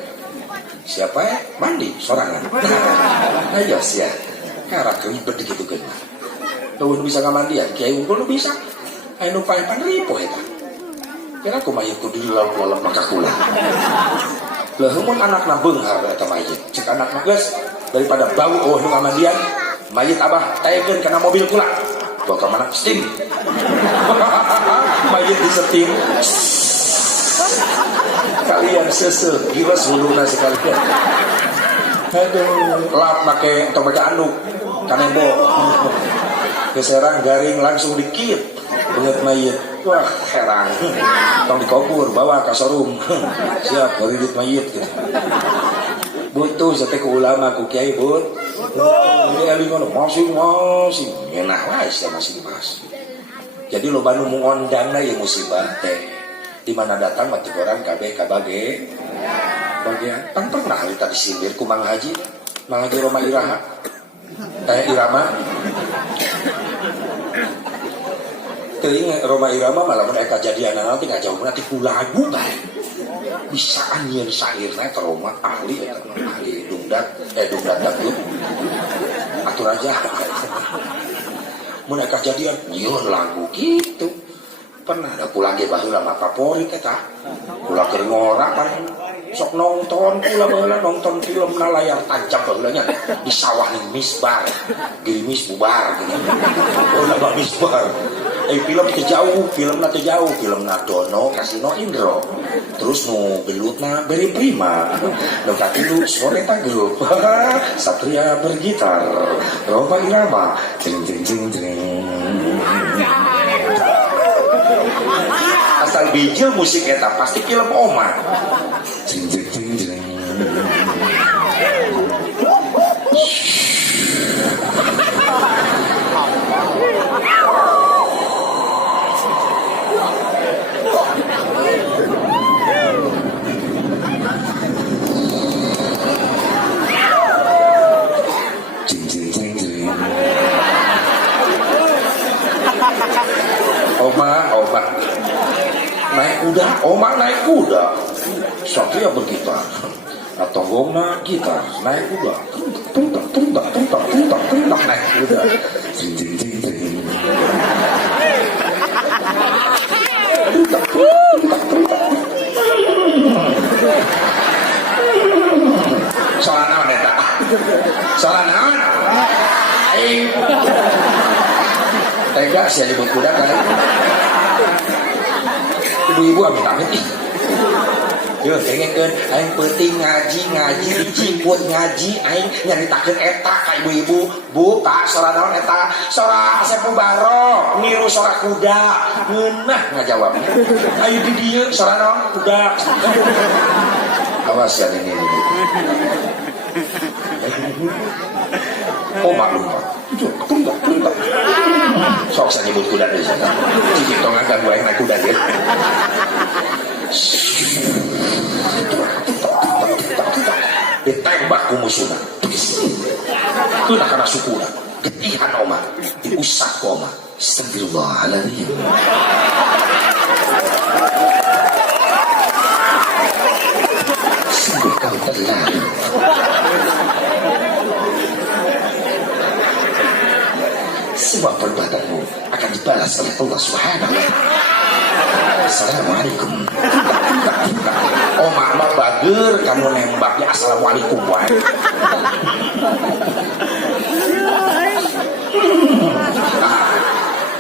Siapa ya? Mandi sorangan. Ayo sia. Karak ribet digitukeun. Teueun bisa ngamandian, kiai unggul nu bisa. Anu paepan ripo eta. Kira kumaha kudu dilauk-lauk maka kula. Lah mun anakna beunghar eta mayit. Cek anakna geus daripada bau nu ngamandian, mayit abah taekeun kana mobil kula. Bawa ka mana? Steam. Mayit disetim. Kalian sesel, gila suluna sekalian. Aduh, lap make atau make anduk, kanebo. Keserang garing langsung dikit, banget mayit. Wah, herang. Tong dikubur, bawa ke showroom. Siap, beridit mayit gitu. Butuh sate ku ulama ku kiai bud. Ini ali ngono masing-masing. Enak wae masing-masing. Jadi lo banu ngondangna ieu musibah teh. Di mana datang mati orang kabeh kabage bagian pan pernah kita disindir ku Mang Haji Roma Iraha Irama teuing Roma Irama malah mun aya kajadian nanti ngajauh nanti ku lagu bae bisa anjeun sairna ka Roma ahli eta ahli dungdat dangdut atur aja mun aya kajadian nyieun lagu kitu. Pernah ada pulang ge baheula mah favorit eta. Kula keur ngorak paling sok nonton kula baheula nonton filmna layar tancap baheula nya di sawah ning misbar. Gerimis bubar gini. Baheula mah misbar. Film teh jauh, filmna teh jauh, filmna Dono Kasino Indro. Terus nu belutna Beri Prima. Nu katilu Sore Tagrup. Satria bergitar. Roma Irama. Jeng jeng jeng jeng. Asal bijil musik eta pasti film Oma. Jeng jeng jeng jeng. Oma naik kuda, Oma naik kuda. Satria bergitar. Tonggongna gitar, naik kuda. Tuntak naik kuda. Jing jing jing jing. Soal naon eta? Soal naon? Aing tega sih nyebut kuda kan. Ibu-ibu amit-amit ih. Yo dengekeun aing penting ngaji diciput ngaji aing nyaritakeun eta ka ibu-ibu. Bu, Pak, sora naon eta? Sora Sepu Baro, niru sora kuda. Ngeunah ngajawab. Ayo di dieu sora naon kuda. Awas ya ini. Oh maklum Pak. Tunggu. Sok saya nyebut kuda di sana. Cici tongan kan gue naik kuda dia. Ditembak ku musuhna. Itu nak kena sukuna. Ketihan oma. Diusah ku oma. Astagfirullahaladzim. Sungguh kau terlalu. Semua perbuatanmu akan dibalas oleh Allah Subhanahu wa Ta'ala. Assalamualaikum. Oh mama bager kamu nembaknya assalamualaikum wae.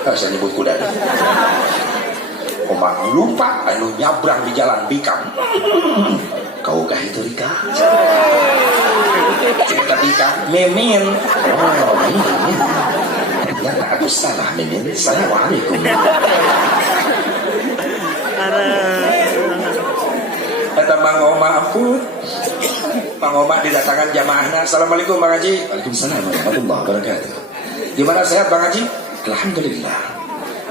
Saya nyebut kuda. Oma lupa anu nyabrang di jalan Bikam. Kau kah itu Rika? Cerita Bikam Mimin. Oh Mimin. Ternyata aku salah Mimin. Assalamualaikum. Kata Bang Oma ampun. Bang Oma didatangkan jamaahnya. Assalamualaikum Bang Haji. Waalaikumsalam warahmatullahi wabarakatuh. Gimana sehat Bang Haji? Alhamdulillah.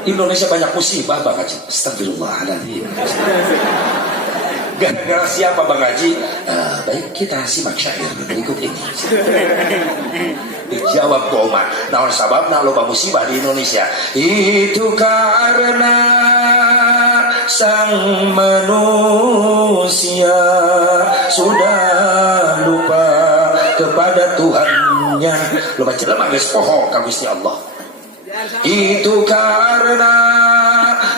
Indonesia banyak musibah Bang Haji. Astagfirullahaladzim. Gara-gara siapa Bang Haji? Baik, kita simak syair berikut ini. Dijawab ku Oma. Naon sababna loba musibah di Indonesia? Itu karena sang manusia sudah lupa kepada Tuhannya. Loba jelema geus poho ka Gusti Allah. Itu karena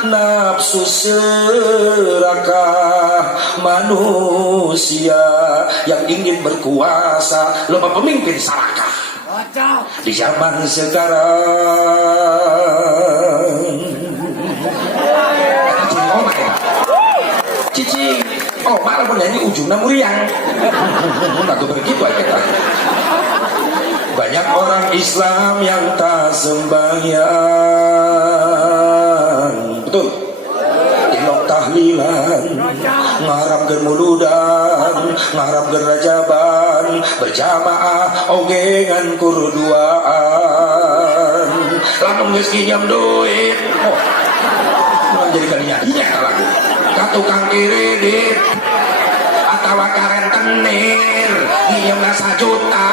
nafsu serakah manusia yang ingin berkuasa. Loba pemimpin sarakah di zaman sekarang. Cici, oh malah penyanyi ujungnya muriang. Aku begitu aja. Banyak orang Islam yang tak sembahyang. Betul. Ilok tahlilan, ngaramkeun muludan, ngaramkeun rajaban, berjamaah ogengan kurduaan. Lamun geus nginjem duit. Oh. Menjadikan nyanyinya lagu. Ka tukang kredit atawa ka rentenir nginjem 1 juta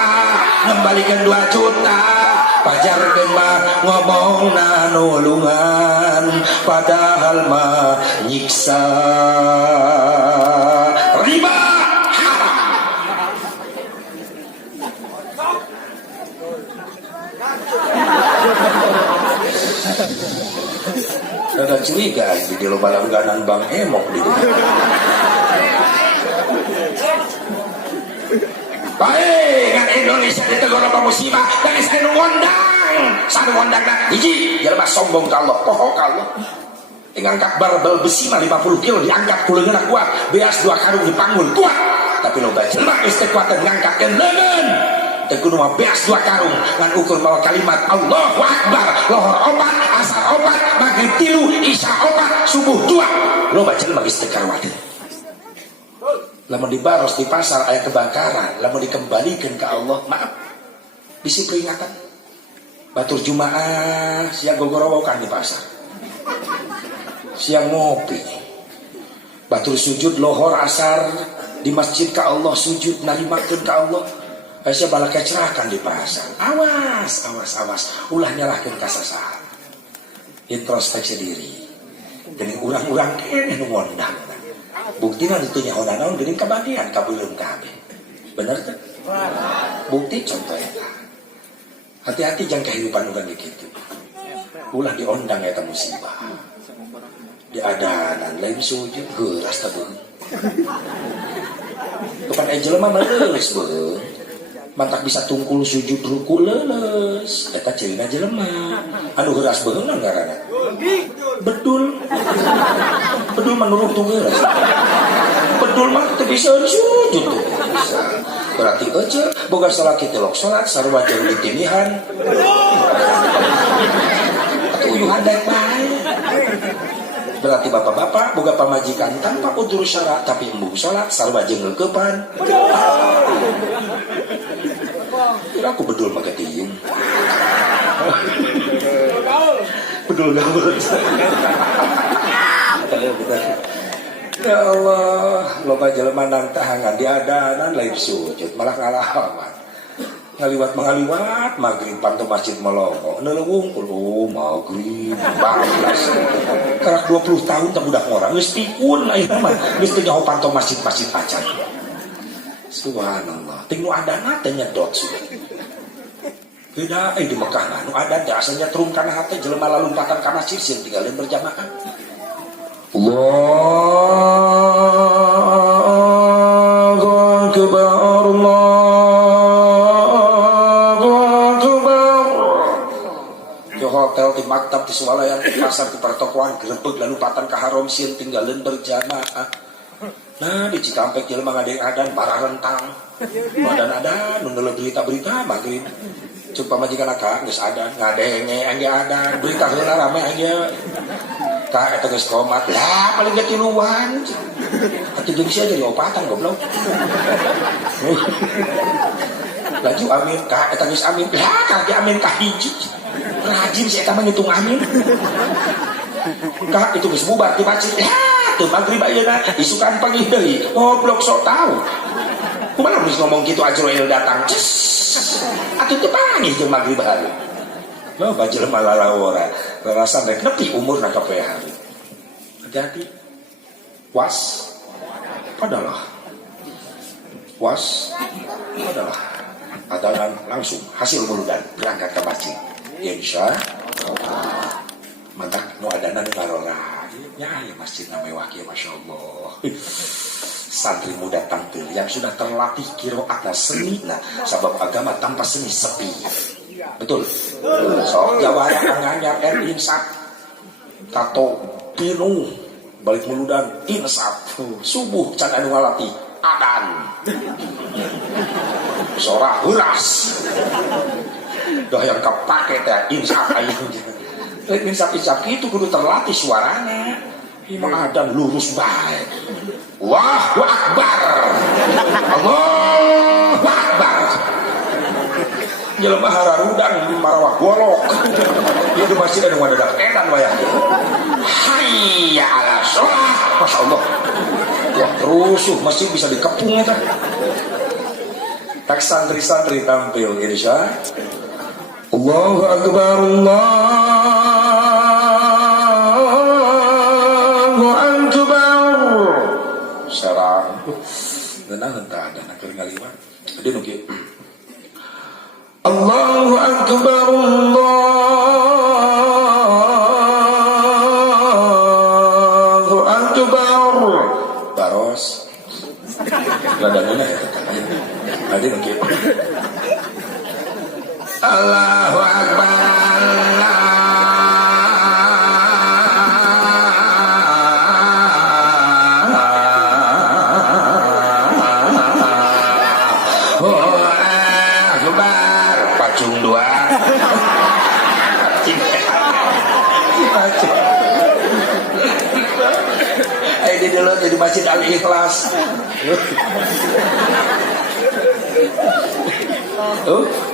ngembalikan 2 juta pajarkeun mah ngomong nulungan padahal mah nyiksa riba haram. Ada curiga di loba langganan Bang Emok di baik kan Indonesia ditegur apa musibah dari sanu ngondang na hiji jelema sombong ka Allah poho ka Allah ngangkat barbel besi mah 50 kilo diangkat ku leungeunna kuat beas 2 karung dipanggul kuat tapi loba jelema geus teu kuat ngangkatkeun leungeun teu kudu mah beas 2 karung ngan ukur mawa kalimat Allahu Akbar lohor 4 asar 4 maghrib 3 isya 4 subuh 2 loba jelema geus teu karuatin. Lamun dibaros di pasar aya kebakaran, lamun dikembalikan ke Allah, maaf, bisi peringatan. Batur Jumaah, siang gogorowokan di pasar. Siang ngopi. Batur sujud lohor asar di masjid ke Allah, sujud narimakeun ke Allah. Aya bala kecerakan di pasar. Awas. Ulah nyalahkeun ka sasaha. Introspeksi diri. Jeung urang-urang keneh nu ngondang. Bukti nanti tuh nyahoda naon geuning kabagian kabeuleum kabeh. Bener teh? Bukti contohnya. Hati-hati jangan kehidupan udah gitu. Ulah diondang eta musibah. Diadanan lain sujud geuras teh beung. Kepan jelema mah leuleus beung. Mantak bisa tungkul sujud ruku leuleus. Eta ceulina jelema. Anu geuras beung ngaranna. Bedul menurut tuh geus. Bedul mah teu bisa sujud tuh. Berarti aja boga salaki teh lok salat sarua jeung ditinihan. Atuh uyuhan daek bae. Berarti bapak-bapak boga pamajikan tanpa udur syarat tapi embung salat sarwa jeung ngeukepan. Kira aku bedul maka teuing. Bedul gaul. Ya Allah, loba jelema nang tahangan diadanan lain sujud malah ngalaman. Ngaliwat maghrib panto masjid melongo nelewung kulo maghrib bablas karak 20 tahun tak budak orang geus pikun ayeuna mah geus teu nyaho panto masjid acan. Subhanallah ting nu adana teh nyedot sudah beda di Mekah mah nu ada teh asalnya turun kana hate jelema lalumpatan ka masjid sieun tinggalin berjamaah. Allahu akbar hotel di maktab di swalayan di pasar di pertokoan gerebeg lalu patan ka haram sieun tinggalin berjamaah. Nah di Cikampek jelema ngadeng-adan barah rentang adan nu neuleuh berita-berita maghrib cuk pamajikan ka geus adan ngadenge angge adan berita heula rame angge ka eta geus komat lah paling ge tiluan atuh jeung sia jadi opatan goblok. Laju amin ka eta geus amin lah kage amin ka hiji rajin sih eta mah ngitung amin. Kak itu geus bubar di masjid. Ya, teu maghrib ayeuna isukan pagi deui. Goblok sok tahu. Kumaha geus ngomong kitu Ajroil datang. Atuh teu panggih jeung maghrib hari. Lo bajelema lalawora, rarasan rek nepi umurna ka poe hari. Hati-hati. Was padalah. Adalah langsung hasil muludan berangkat ke masjid. Insya Allah mantak nu adana nu ngarora nya ya masjid na mewah kieu masyaallah. Santri muda tampil yang sudah terlatih qiraatna seni nah sabab agama tanpa seni sepi. Betul. Sok jawara anganyar insaf tato pinu balik muludan insaf subuh can anu ngalatih adan sora huras doh yang kepake teh insaf ayeuna insaf itu kudu terlatih suaranya imam adan lurus bae Allahu akbar Allahu akbar jelema hararudang marawah golok ieu masjid anu ngadadak edan wayah hayya ala sholat masyaallah wah rusuh masjid bisa dikepung eta tak santri-santri tampil insya Allahu akbar Allahu akbar sarang geunah henteu ada keur ngaliwat ade nu kieu Allahu akbar Allahu akbar baros ladangna eta ade nu kieu Allahu akbar Allahu akbar pacung dua di dulu jadi masjid Al-Ikhlas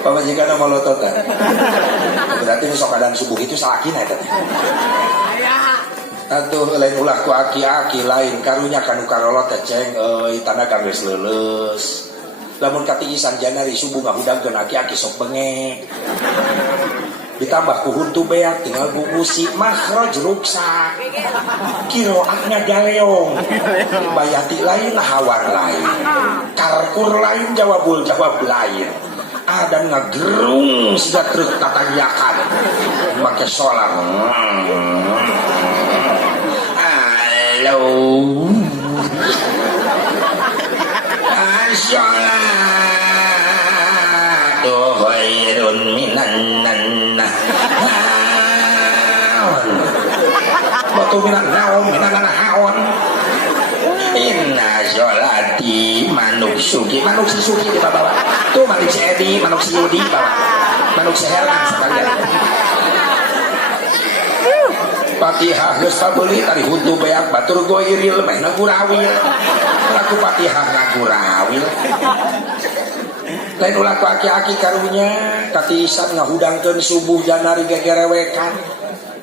pamajikan mau lototan berarti ini sokadan subuh itu salakin ya tadi atuh lain ulah ku aki-aki lain karunya kanu karolot ceng tanah kang geus leuleus lamun katiisan Janari subuh ngahudangkeun aki-aki sok bengek ditambah ku huntu beak tinggal gugusi makhraj ruksa kiroatnya galeong bayati lain hawan lain karkur lain jawab lain ada ngagerung sudah truk tatayakan make sholat halo as-sholatu khairun minan batu minan naon minan haon inna sholati manuk suki di bawah tuh manuk si Edi manuk si Yudi bawah manuk si Helan sekalian Fatihah geus pabeuli tadi huntu beak batur goiril meh ngagurawil. Laku Fatihah ngagurawil. Lain ulah ku aki-aki karunya katisan ngahudangkeun subuh janari gegerewekan.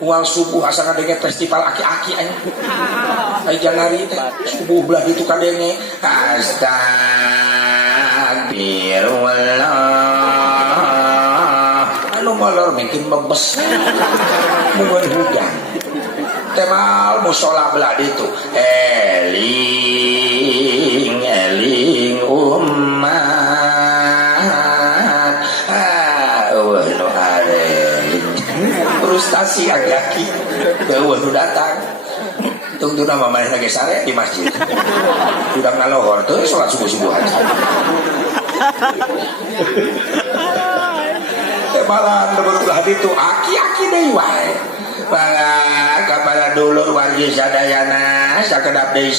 Uang subuh asa ngadenge festival aki-aki aya. Ai janari teh subuh belah ditu kadenge astagfirullah. Anu molor mungkin mebes. Mun hujan. Temal musola belah ditu. Eling eling umat. Eueuh nu areling. Frustasi aki-aki. Eueuh nu datang. Tungtuna mamanehna ge sare di masjid. Udah ngalohor teu salat subuh-subuhan. Temalan berulah ditu aki-aki deui wae. Bangga kapala dulur wargi sadayana sakedap deui